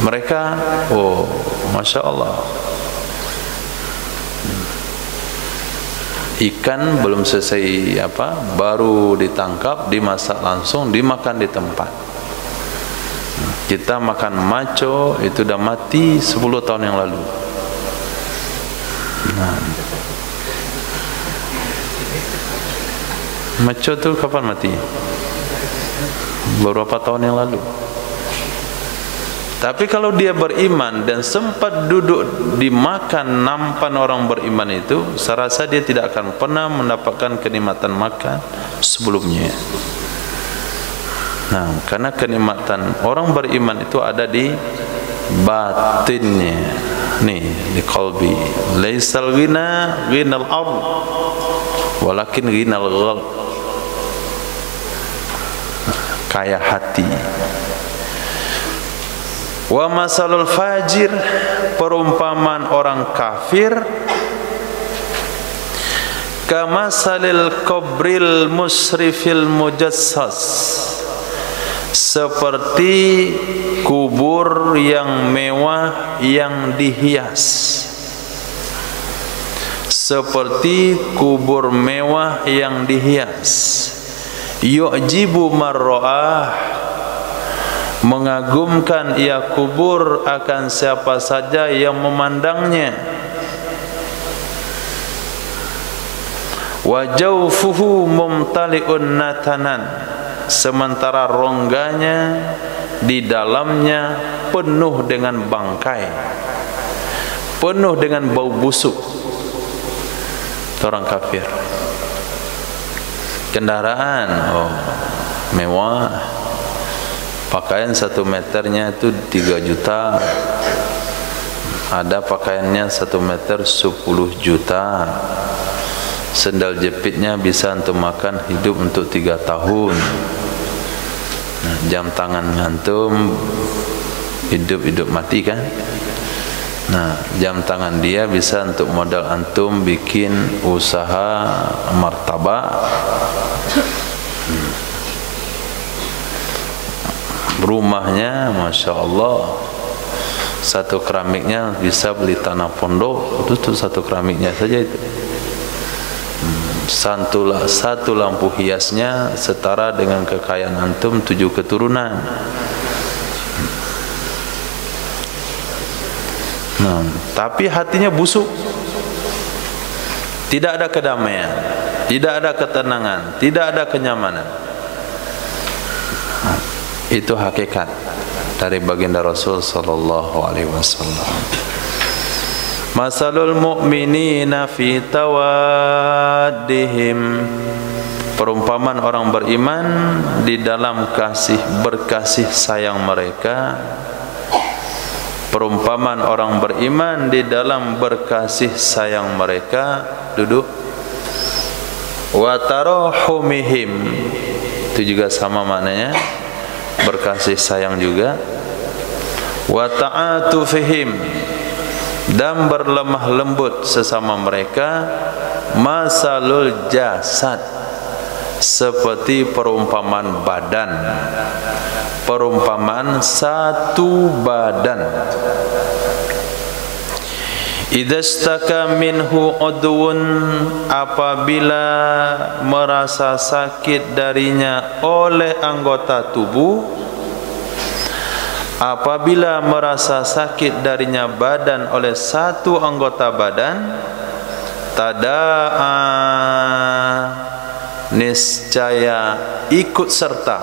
Mereka, masya Allah, ikan belum selesai baru ditangkap, dimasak langsung, dimakan di tempat. Kita makan maco itu udah mati 10 tahun yang lalu. Maco tuh kapan mati? Beberapa tahun yang lalu. Tapi kalau dia beriman dan sempat duduk dimakan nampan orang beriman itu, saya rasa dia tidak akan pernah mendapatkan kenikmatan makan sebelumnya. Nah, karena kenikmatan orang beriman itu ada di batinnya. Nih, di qalbi. Laisal ghina ghinal ard, walakin ghinal qalb. Kaya hati. Wa masalul fajir, perumpamaan orang kafir, kamasalil qabril musrifil mujassas, seperti kubur yang mewah yang dihias. Seperti kubur mewah yang dihias. Yu'jibu marra'ah, mengagumkan ia kubur akan siapa saja yang memandangnya. Wa jawfuhu mumtali'un natanan, sementara rongganya di dalamnya penuh dengan bangkai, penuh dengan bau busuk. Orang kafir. Kendaraan mewah, pakaian 1 meternya itu 3 juta. Ada pakaiannya 1 meter 10 juta. Sendal jepitnya bisa untuk makan hidup untuk 3 tahun. Nah, jam tangan antum hidup mati kan? Nah, jam tangan dia bisa untuk modal antum bikin usaha martabak. Rumahnya, masya Allah, satu keramiknya bisa beli tanah pondok. Itu satu keramiknya saja itu. Satu lampu hiasnya setara dengan kekayaan antum 7 keturunan. Nah, tapi hatinya busuk, tidak ada kedamaian, tidak ada ketenangan, tidak ada kenyamanan. Itu hakikat dari baginda Rasul sallallahu alaihi wasallam. Masalul mu'minina fi tawaddihim, perumpamaan orang beriman di dalam berkasih sayang mereka. Perumpamaan orang beriman di dalam berkasih sayang mereka. Duduk. Wa tarahumihim, itu juga sama maknanya, berkasih sayang juga. Wa ta'atufihim, dan berlemah lembut sesama mereka. Masalul jasad, seperti perumpamaan badan, perumpamaan satu badan. Idastaka minhu udwun, apabila merasa sakit darinya oleh anggota tubuh, apabila merasa sakit darinya badan oleh satu anggota badan, tada'a, niscaya ikut serta.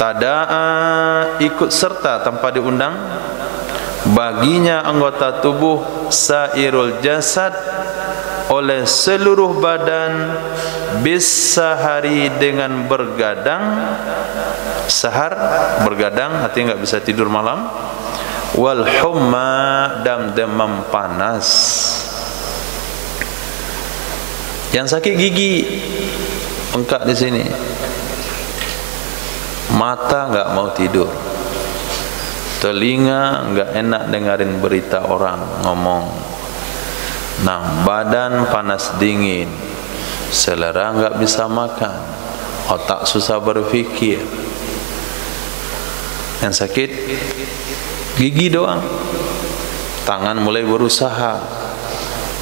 Tada'a, ikut serta tanpa diundang baginya anggota tubuh, sairul jasad, oleh seluruh badan, bisahari, dengan bergadang. Sahar, bergadang, artinya enggak bisa tidur malam. Wal humma, dan demam panas. Yang sakit gigi, bengkak di sini. Mata enggak mau tidur. Telinga enggak enak dengarin berita orang ngomong. Nah, badan panas dingin. Selera enggak bisa makan. Otak susah berfikir. Yang sakit gigi doang. Tangan mulai berusaha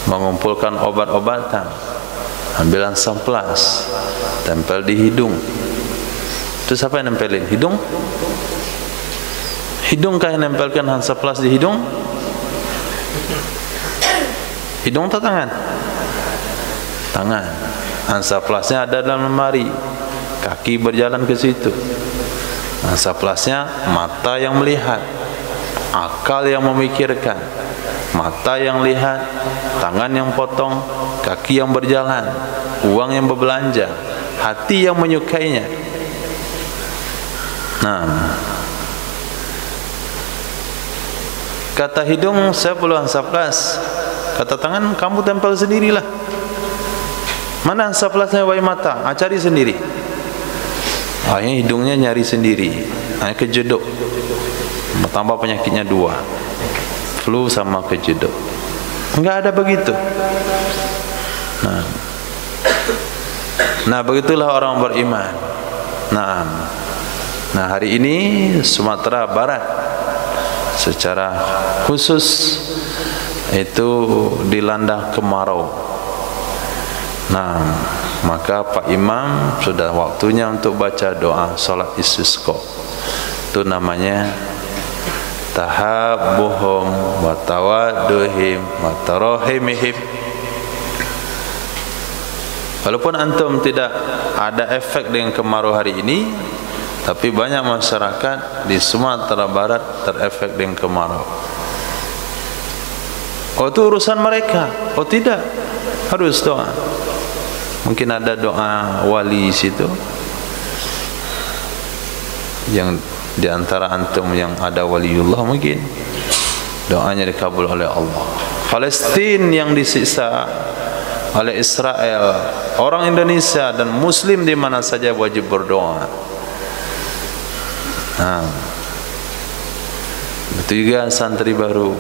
mengumpulkan obat-obatan, ambil amplas, tempel di hidung. Itu siapa yang nempelin? Hidung? Hidungkah yang nempelkan amplas di hidung? Hidung atau tangan? Tangan. Amplasnya ada dalam lemari, kaki berjalan ke situ. Amplasnya mata yang melihat, akal yang memikirkan. Mata yang lihat, tangan yang potong, kaki yang berjalan, uang yang berbelanja, hati yang menyukainya. Nah, kata hidung, saya perlu amplas. Kata tangan, kamu tempel sendirilah. Mana amplasnya wahai mata? Cari sendiri. Akhirnya hidungnya nyari sendiri. Akhirnya kejeduk. Tambah penyakitnya 2, flu sama kejeduk. Enggak ada begitu. Nah, begitulah orang beriman. Nah, hari ini Sumatera Barat secara khusus itu dilanda kemarau. Nah, maka Pak Imam sudah waktunya untuk baca doa salat istisqa. Itu namanya tahabbuhum wa tawadduhim wa tarahimihim. Walaupun antum tidak ada efek dengan kemarau hari ini, tapi banyak masyarakat di Sumatera Barat terefek dengan kemarau. Oh, itu urusan mereka. Oh, tidak, harus doa. Mungkin ada doa wali situ, yang di antara antum yang ada waliullah, mungkin doanya dikabul oleh Allah. Palestina yang disiksa oleh Israel, orang Indonesia dan Muslim di mana saja wajib berdoa. Begitu juga santri baru.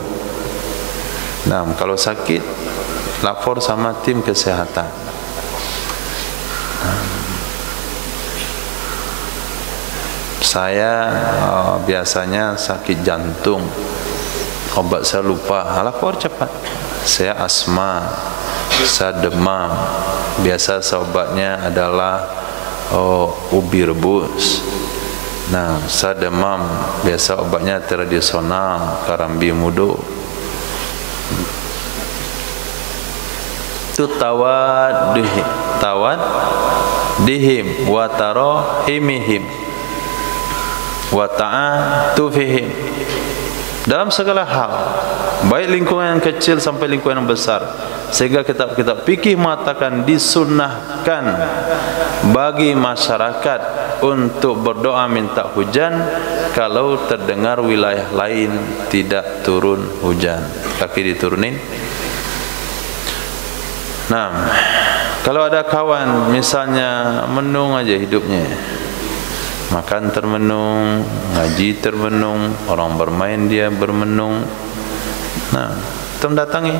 Nah, kalau sakit lapor sama tim kesehatan. Saya biasanya sakit jantung, obat saya lupa, lapor cepat. Saya asma, saya demam, biasa obatnya adalah ubi rebus. Nah, saya demam, biasa obatnya tradisional, karambi mudo. Itu tawad dihim wa tarahimihim wa ta'atufihim, dalam segala hal, baik lingkungan yang kecil sampai lingkungan yang besar. Sehingga kitab-kitab fikih mengatakan disunnahkan bagi masyarakat untuk berdoa minta hujan kalau terdengar wilayah lain tidak turun hujan, kaki diturunin. Nah, kalau ada kawan misalnya menung aja hidupnya, makan termenung, ngaji termenung, orang bermain dia bermenung. Nah, tim datangi.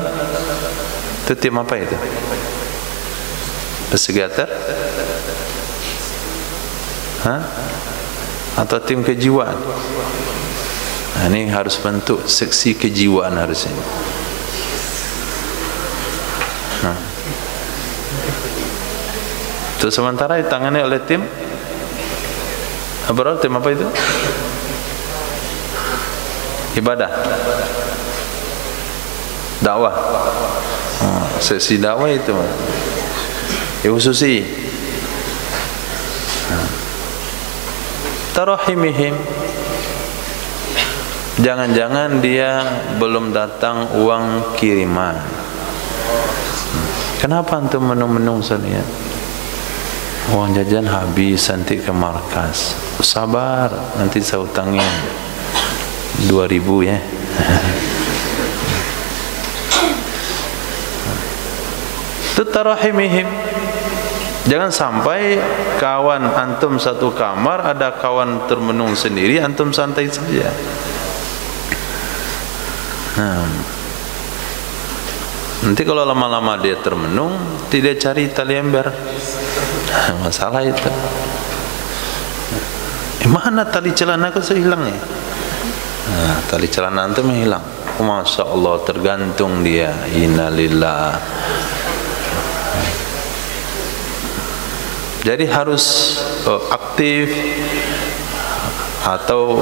Itu tim apa itu? Psikiater? Hah? Atau tim kejiwaan? Nah, ini harus bentuk seksi kejiwaan harusnya. Nah, itu sementara ditangani oleh tim apa? Tim apa itu? Ibadah, dakwah. Sesi dakwah itu khususi. Tarahimihim, jangan-jangan dia belum datang uang kiriman. Kenapa antum menung-menung saja? Uang jajan habis, nanti ke markas. Sabar, nanti saya utangin 2.000 ya. Tutarahimihim, jangan sampai kawan antum satu kamar, ada kawan termenung sendiri, antum santai saja. Nah, nanti kalau lama-lama dia termenung, tidak cari tali ember. Masalah itu. Mana tali celana aku hilangnya? Nah, tali celana antum hilang. Masya Allah, tergantung dia. Innalillah. Jadi harus aktif atau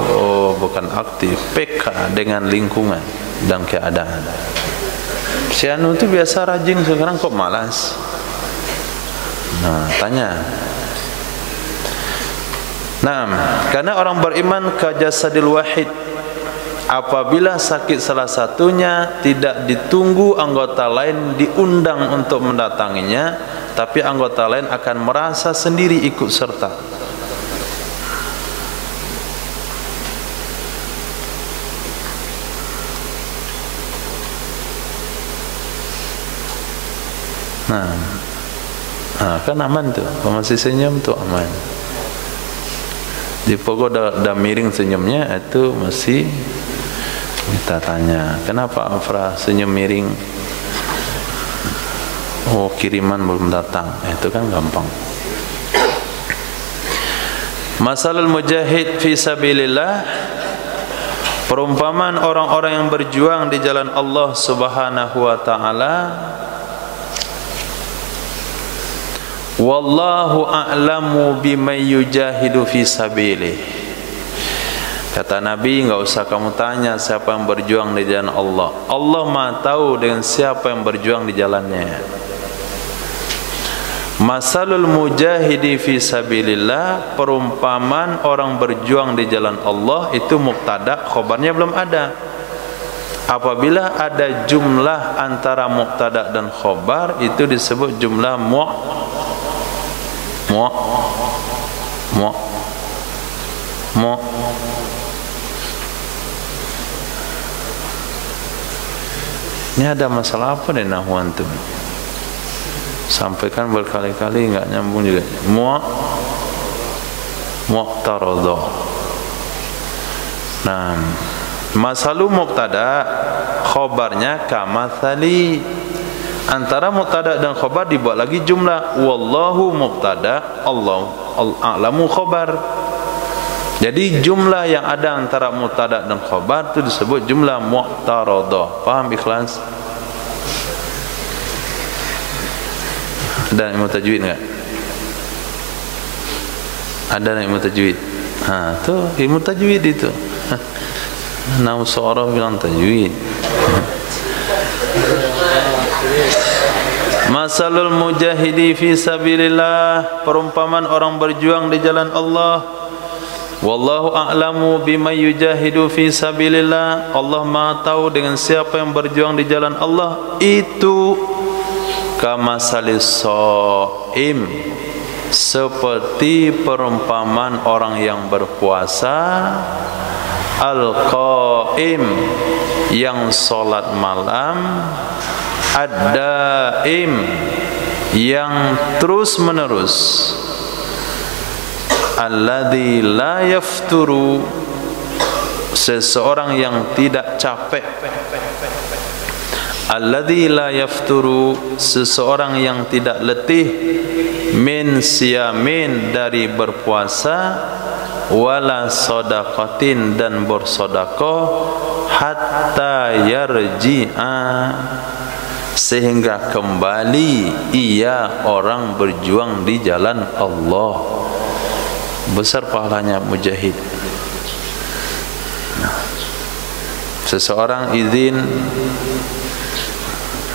bukan aktif, peka dengan lingkungan dan keadaan. Si anu itu biasa rajin, sekarang kok malas. Nah, tanya. Nah, karena orang beriman ka jasadil wahid, apabila sakit salah satunya tidak ditunggu anggota lain diundang untuk mendatanginya, tapi anggota lain akan merasa sendiri ikut serta. Nah, kan aman tuh, masih senyum tuh aman. Di pokok dah miring senyumnya itu masih kita tanya, kenapa Afra senyum miring? Oh, kiriman belum datang. Itu kan gampang. Masalul mujahid fi sabilillah, perumpamaan orang-orang yang berjuang di jalan Allah Subhanahu wa taala. Wallahu a'lamu biman yujahidu fi sabilih. Kata Nabi, enggak usah kamu tanya siapa yang berjuang di jalan Allah. Allah Maha tahu dengan siapa yang berjuang di jalannya. Masalul mujahidi fi sabilillah, perumpamaan orang berjuang di jalan Allah itu mubtada, khobarnya belum ada. Apabila ada jumlah antara mubtada dan khobar, itu disebut jumlah Ini ada masalah apa deh nahwu antum? Sampaikan berkali-kali enggak nyambung juga. Mu'taradha. Nah, Masalu mubtada, khobarnya kamathali. Antara mubtada dan khobar dibuat lagi jumlah. Wallahu mubtada, Allah a'lamu khobar. Jadi jumlah yang ada antara mubtada dan khobar itu disebut jumlah mu'taradah. Paham ikhlas? Ada ilmu tajwid enggak? Ada ilmu tajwid? Ha, tu ilmu tajwid itu. Nau seorang bilang tajwid. Masalul mujahidi fi sabilillah, perumpamaan orang berjuang di jalan Allah. Wallahu a'lamu bima yujahidu fi sabilillah. Allah Maha tahu dengan siapa yang berjuang di jalan Allah. Itu kamasalis shaim, seperti perumpamaan orang yang berpuasa, al-qaim, yang solat malam, ad-daim, yang terus menerus, alladzi la yafturu, seseorang yang tidak capek, alladzi la yafturu, seseorang yang tidak letih, min siyamin, dari berpuasa, wala sadaqatin, dan bersedekah, hatta yarji'a, sehingga kembali ia orang berjuang di jalan Allah. Besar pahalanya mujahid. Seseorang izin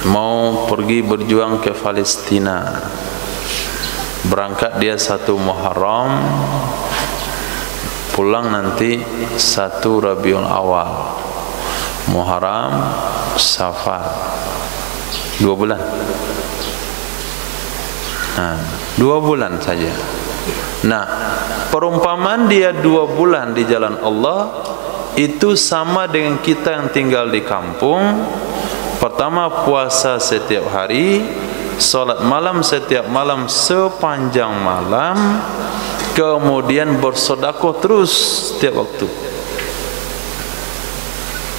mau pergi berjuang ke Palestina, berangkat dia 1 Muharram, pulang nanti 1 Rabiul Awal, Muharram, Safar, 2 bulan. 2 bulan saja. Nah, perumpamaan dia 2 bulan di jalan Allah itu sama dengan kita yang tinggal di kampung. Pertama, puasa setiap hari, salat malam setiap malam sepanjang malam, kemudian bersedekah terus setiap waktu.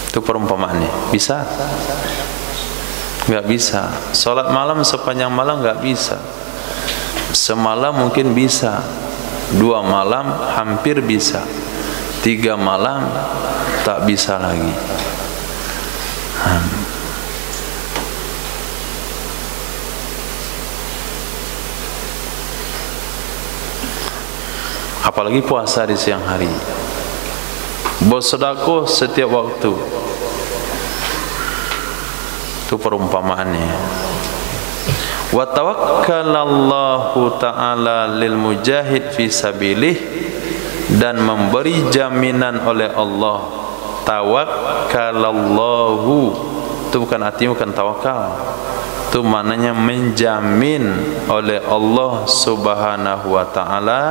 Itu perumpamaannya. Bisa? Enggak bisa. Salat malam sepanjang malam enggak bisa. Semalam mungkin bisa, 2 malam hampir bisa, 3 malam tak bisa lagi. Apalagi puasa di siang hari, bersedekah setiap waktu. Itu perumpamaannya. Wa tawakkalallahu ta'ala lil mujahid fi sabilih, dan memberi jaminan oleh Allah. Tawakkalallahu itu bukan artinya bukan tawakal, itu maknanya menjamin oleh Allah Subhanahu wa ta'ala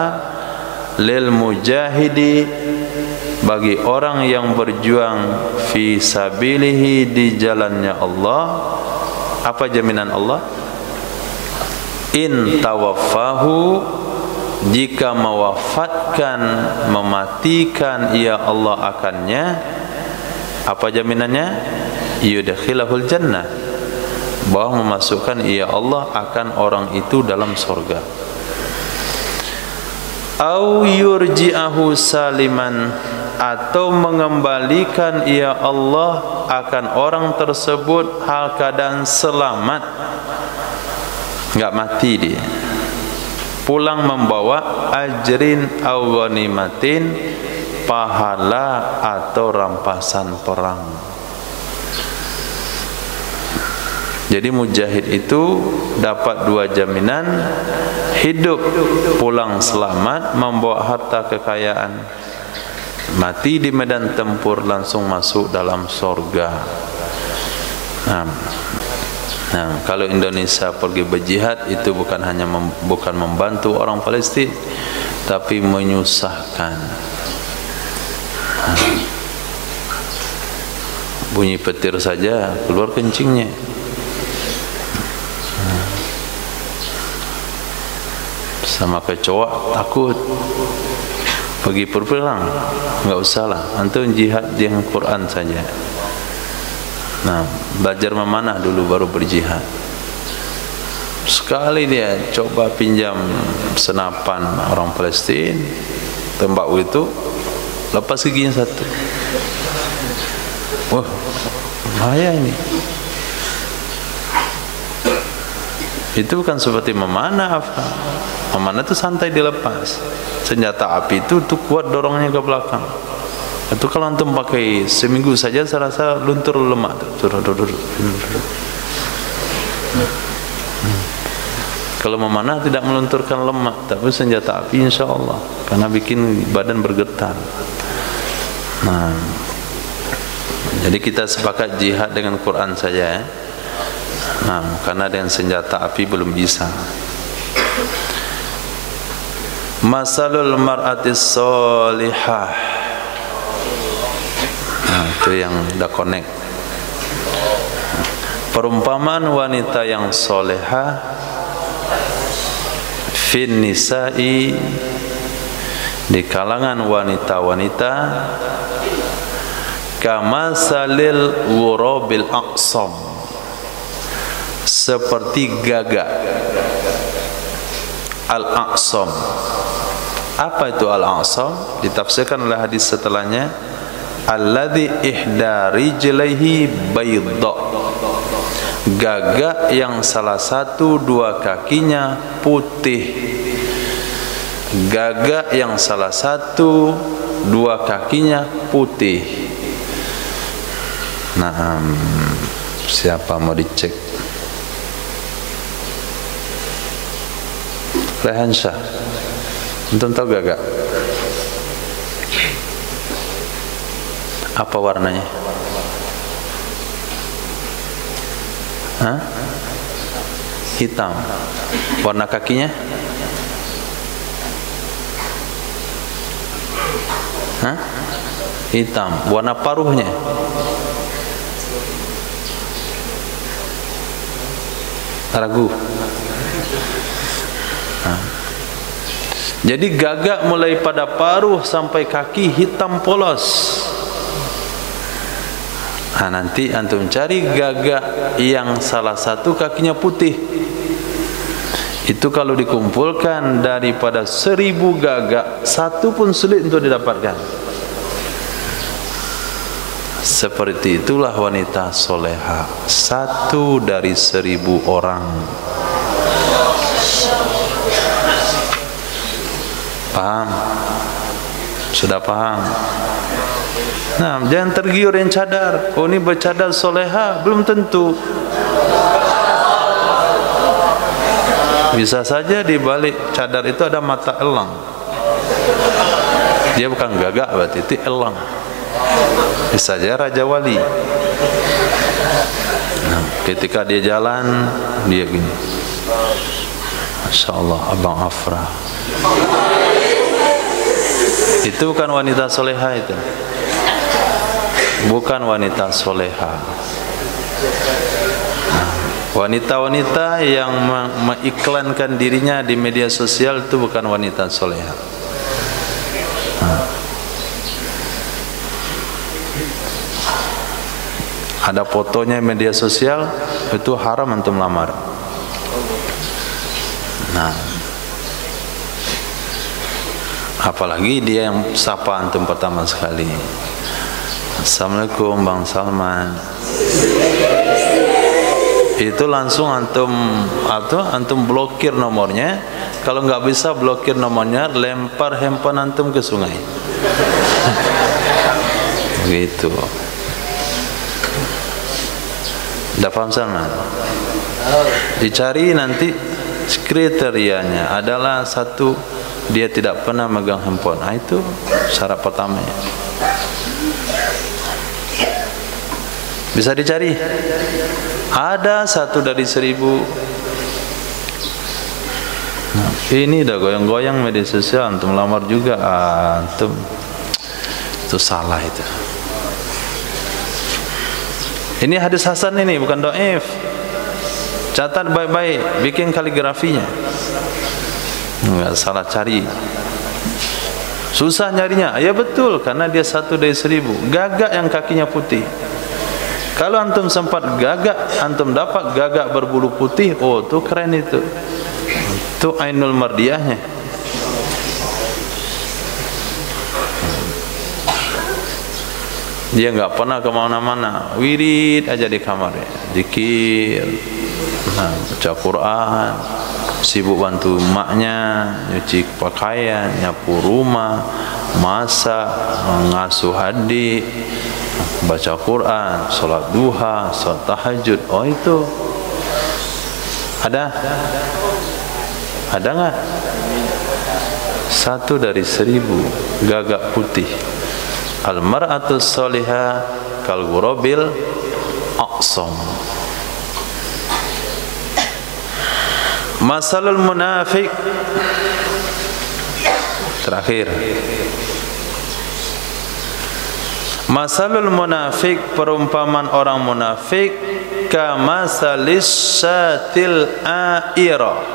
lil mujahidi, bagi orang yang berjuang fi sabilihi, di jalannya Allah. Apa jaminan Allah? In tawaffahu, jika mewafatkan, mematikan ia Allah akannya. Apa jaminannya? Yudkhilahul jannah, bahwa memasukkan ia Allah akan orang itu dalam surga. Au yurji'ahu saliman, atau mengembalikan ia Allah akan orang tersebut hal keadaan selamat, enggak mati dia, pulang membawa ajrin au ghanimatin, pahala atau rampasan perang. Jadi mujahid itu dapat 2 jaminan: hidup pulang selamat, membawa harta kekayaan, mati di medan tempur langsung masuk dalam surga. Nah, kalau Indonesia pergi berjihad itu bukan hanya bukan membantu orang Palestin, tapi menyusahkan. Bunyi petir saja keluar kencingnya. Sama kecoa takut. pergi berperang, enggak usahlah, antum jihad dengan Quran saja. Nah, belajar memanah dulu baru berjihad. Sekali dia coba pinjam senapan orang Palestina, tembak itu lepas giginya satu. Wah, bahaya ini. Itu bukan seperti memanah. Memanah itu santai dilepas. Senjata api itu kuat dorongnya ke belakang. Itu kalau antum pakai seminggu saja saya rasa luntur lemak. Kalau memanah tidak melunturkan lemak, tapi senjata api insya Allah, karena bikin badan bergetar. Nah, jadi kita sepakat jihad dengan Quran saja ya. Nah, karena dengan senjata api belum bisa. Masalul mar'atis solihah. Nah, itu yang udah connect. Perumpamaan wanita yang solehah fin nisa'i, di kalangan wanita-wanita, kamasalil wurabil aqsam, seperti gagak al-aqsam. Apa itu al-aqsam? Ditafsirkan oleh hadis setelahnya, alladzi ihda rijlaihi baydha, gagak yang salah satu dua kakinya putih. Gagak yang salah satu dua kakinya putih. Nah, siapa mau dicek? Rehan Syah, antum tahu gagak? Apa warnanya? Hah? Hitam. Warna kakinya? Hah? Hitam. Warna paruhnya? Ragu. Nah. Jadi gagak mulai pada paruh sampai kaki hitam polos. Nah, nanti antum cari gagak yang salah satu kakinya putih. Itu kalau dikumpulkan daripada 1000 gagak, satu pun sulit untuk didapatkan. Seperti itulah wanita soleha, satu dari 1000 orang. Paham? Sudah paham? Nah, jangan tergiur yang cadar. Oh, ini bercadar soleha, belum tentu. Bisa saja di balik cadar itu ada mata elang. Dia bukan gagak, berarti itu elang. Bisa saja Raja Wali. Nah, ketika dia jalan, dia gini. Masya Allah, Abang Afra. Itu bukan wanita soleha itu. Bukan wanita soleha. Nah, wanita-wanita yang mengiklankan dirinya di media sosial itu bukan wanita soleha. Nah. Ada fotonya di media sosial, itu haram untuk melamar. Nah, apalagi dia yang sapa antum pertama sekali. Assalamualaikum Bang Salman. Itu langsung antum blokir nomornya. Kalau nggak bisa blokir nomornya, lempar handphone antum ke sungai. Begitu. Udah paham Salman? Dicari nanti kriterianya adalah satu, dia tidak pernah megang handphone. Nah, itu syarat pertamanya. Bisa dicari. Ada satu dari 1000. Nah, ini udah goyang-goyang media sosial, antum lamar juga, antum itu salah itu. Ini hadis hasan ini, bukan dhaif. Catat baik-baik, bikin kaligrafinya. Enggak salah cari. Susah nyarinya. Ya betul, karena dia 1 dari 1000. Gagak yang kakinya putih. Kalau antum sempat gagak, antum dapat gagak berbulu putih, oh tu keren itu. Itu ainul mardiyahnya. Dia enggak pernah ke mana-mana, wirid aja di kamarnya, zikir, baca Quran, sibuk bantu emaknya, nyuci pakaian, nyapu rumah, masak, mengasuh adik, baca Quran, salat duha, salat tahajud. Oh itu ada enggak? 1 dari 1000 gagak putih. Al-mar'atu salihah kal ghurabil aqsam. Masalul munafiq, terakhir. Masalul munafiq, perumpamaan orang munafik, kamasalis satil aira,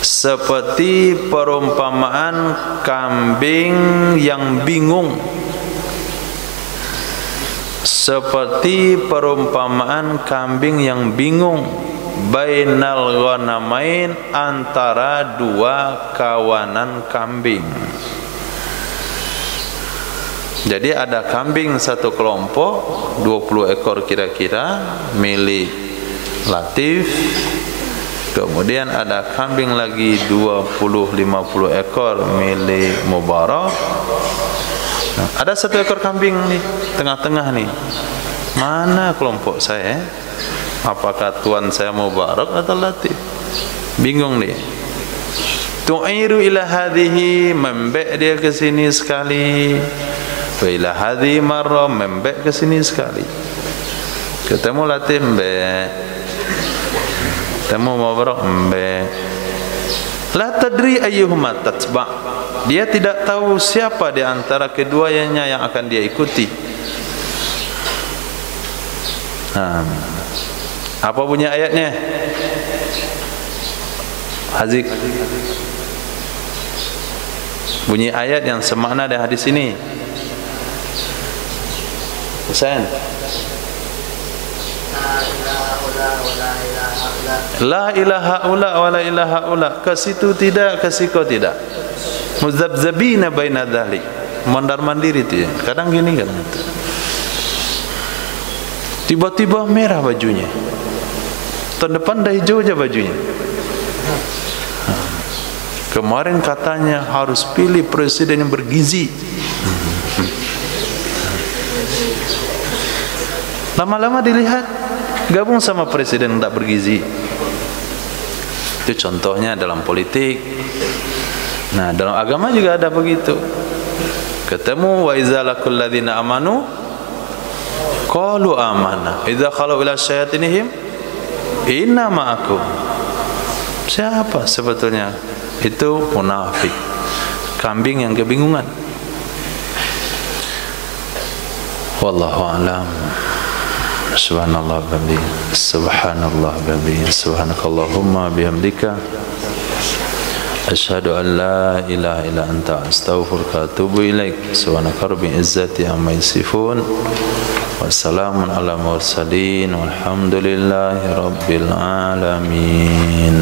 seperti perumpamaan kambing yang bingung. Seperti perumpamaan kambing yang bingung, bainal ghanamain, antara 2 kawanan kambing. Jadi ada kambing satu kelompok, 20 ekor kira-kira, milik Latif. Kemudian ada kambing lagi 20-50 ekor milik Mubarak. Nah, ada 1 ekor kambing nih, tengah-tengah nih. Mana kelompok saya? Apakah tuan saya Mubarak atau Latif? Bingung dia. Tu'iru ila hadhihi, membek dia ke sini sekali. Wa ila hadhihi marra, membek ke sini sekali. Ketemu Latif, mbek. Temu Mubarak, mbek. La tadri ayyuhuma tatba'. Dia tidak tahu siapa di antara keduanya yang akan dia ikuti. Apa bunyi ayatnya? Hazik. Bunyi ayat yang semakna dengan hadis ini. Husain. La ilaha ula wa la ilaha ula. Ke situ tidak, ke situ tidak. Muzabzabina baina dzalik. Mondar-mandir itu ya. Kadang gini kan itu. Tiba-tiba merah bajunya. Tahun depan dah hijau aja bajunya. Kemarin katanya harus pilih presiden yang bergizi. Lama-lama dilihat gabung sama presiden yang tak bergizi. Itu contohnya dalam politik. Nah, dalam agama juga ada begitu. Ketemu wa iza laqul ladzina amanu qalu amanna idza khalu ila syayatinihim inna ma'akum. Siapa sebetulnya? Itu munafik, kambing yang kebingungan. Wallahu a'lam. Subhanallah bihamdihi, subhanallah bihamdihi, subhanakallahumma bihamdika, asyhadu an la ilaha illa anta, astaghfiruka wa atubu ilaik. Subhanaka rabbil izzati amma yasifun, wassalamun ala mursalin, walhamdulillahi rabbil alamin.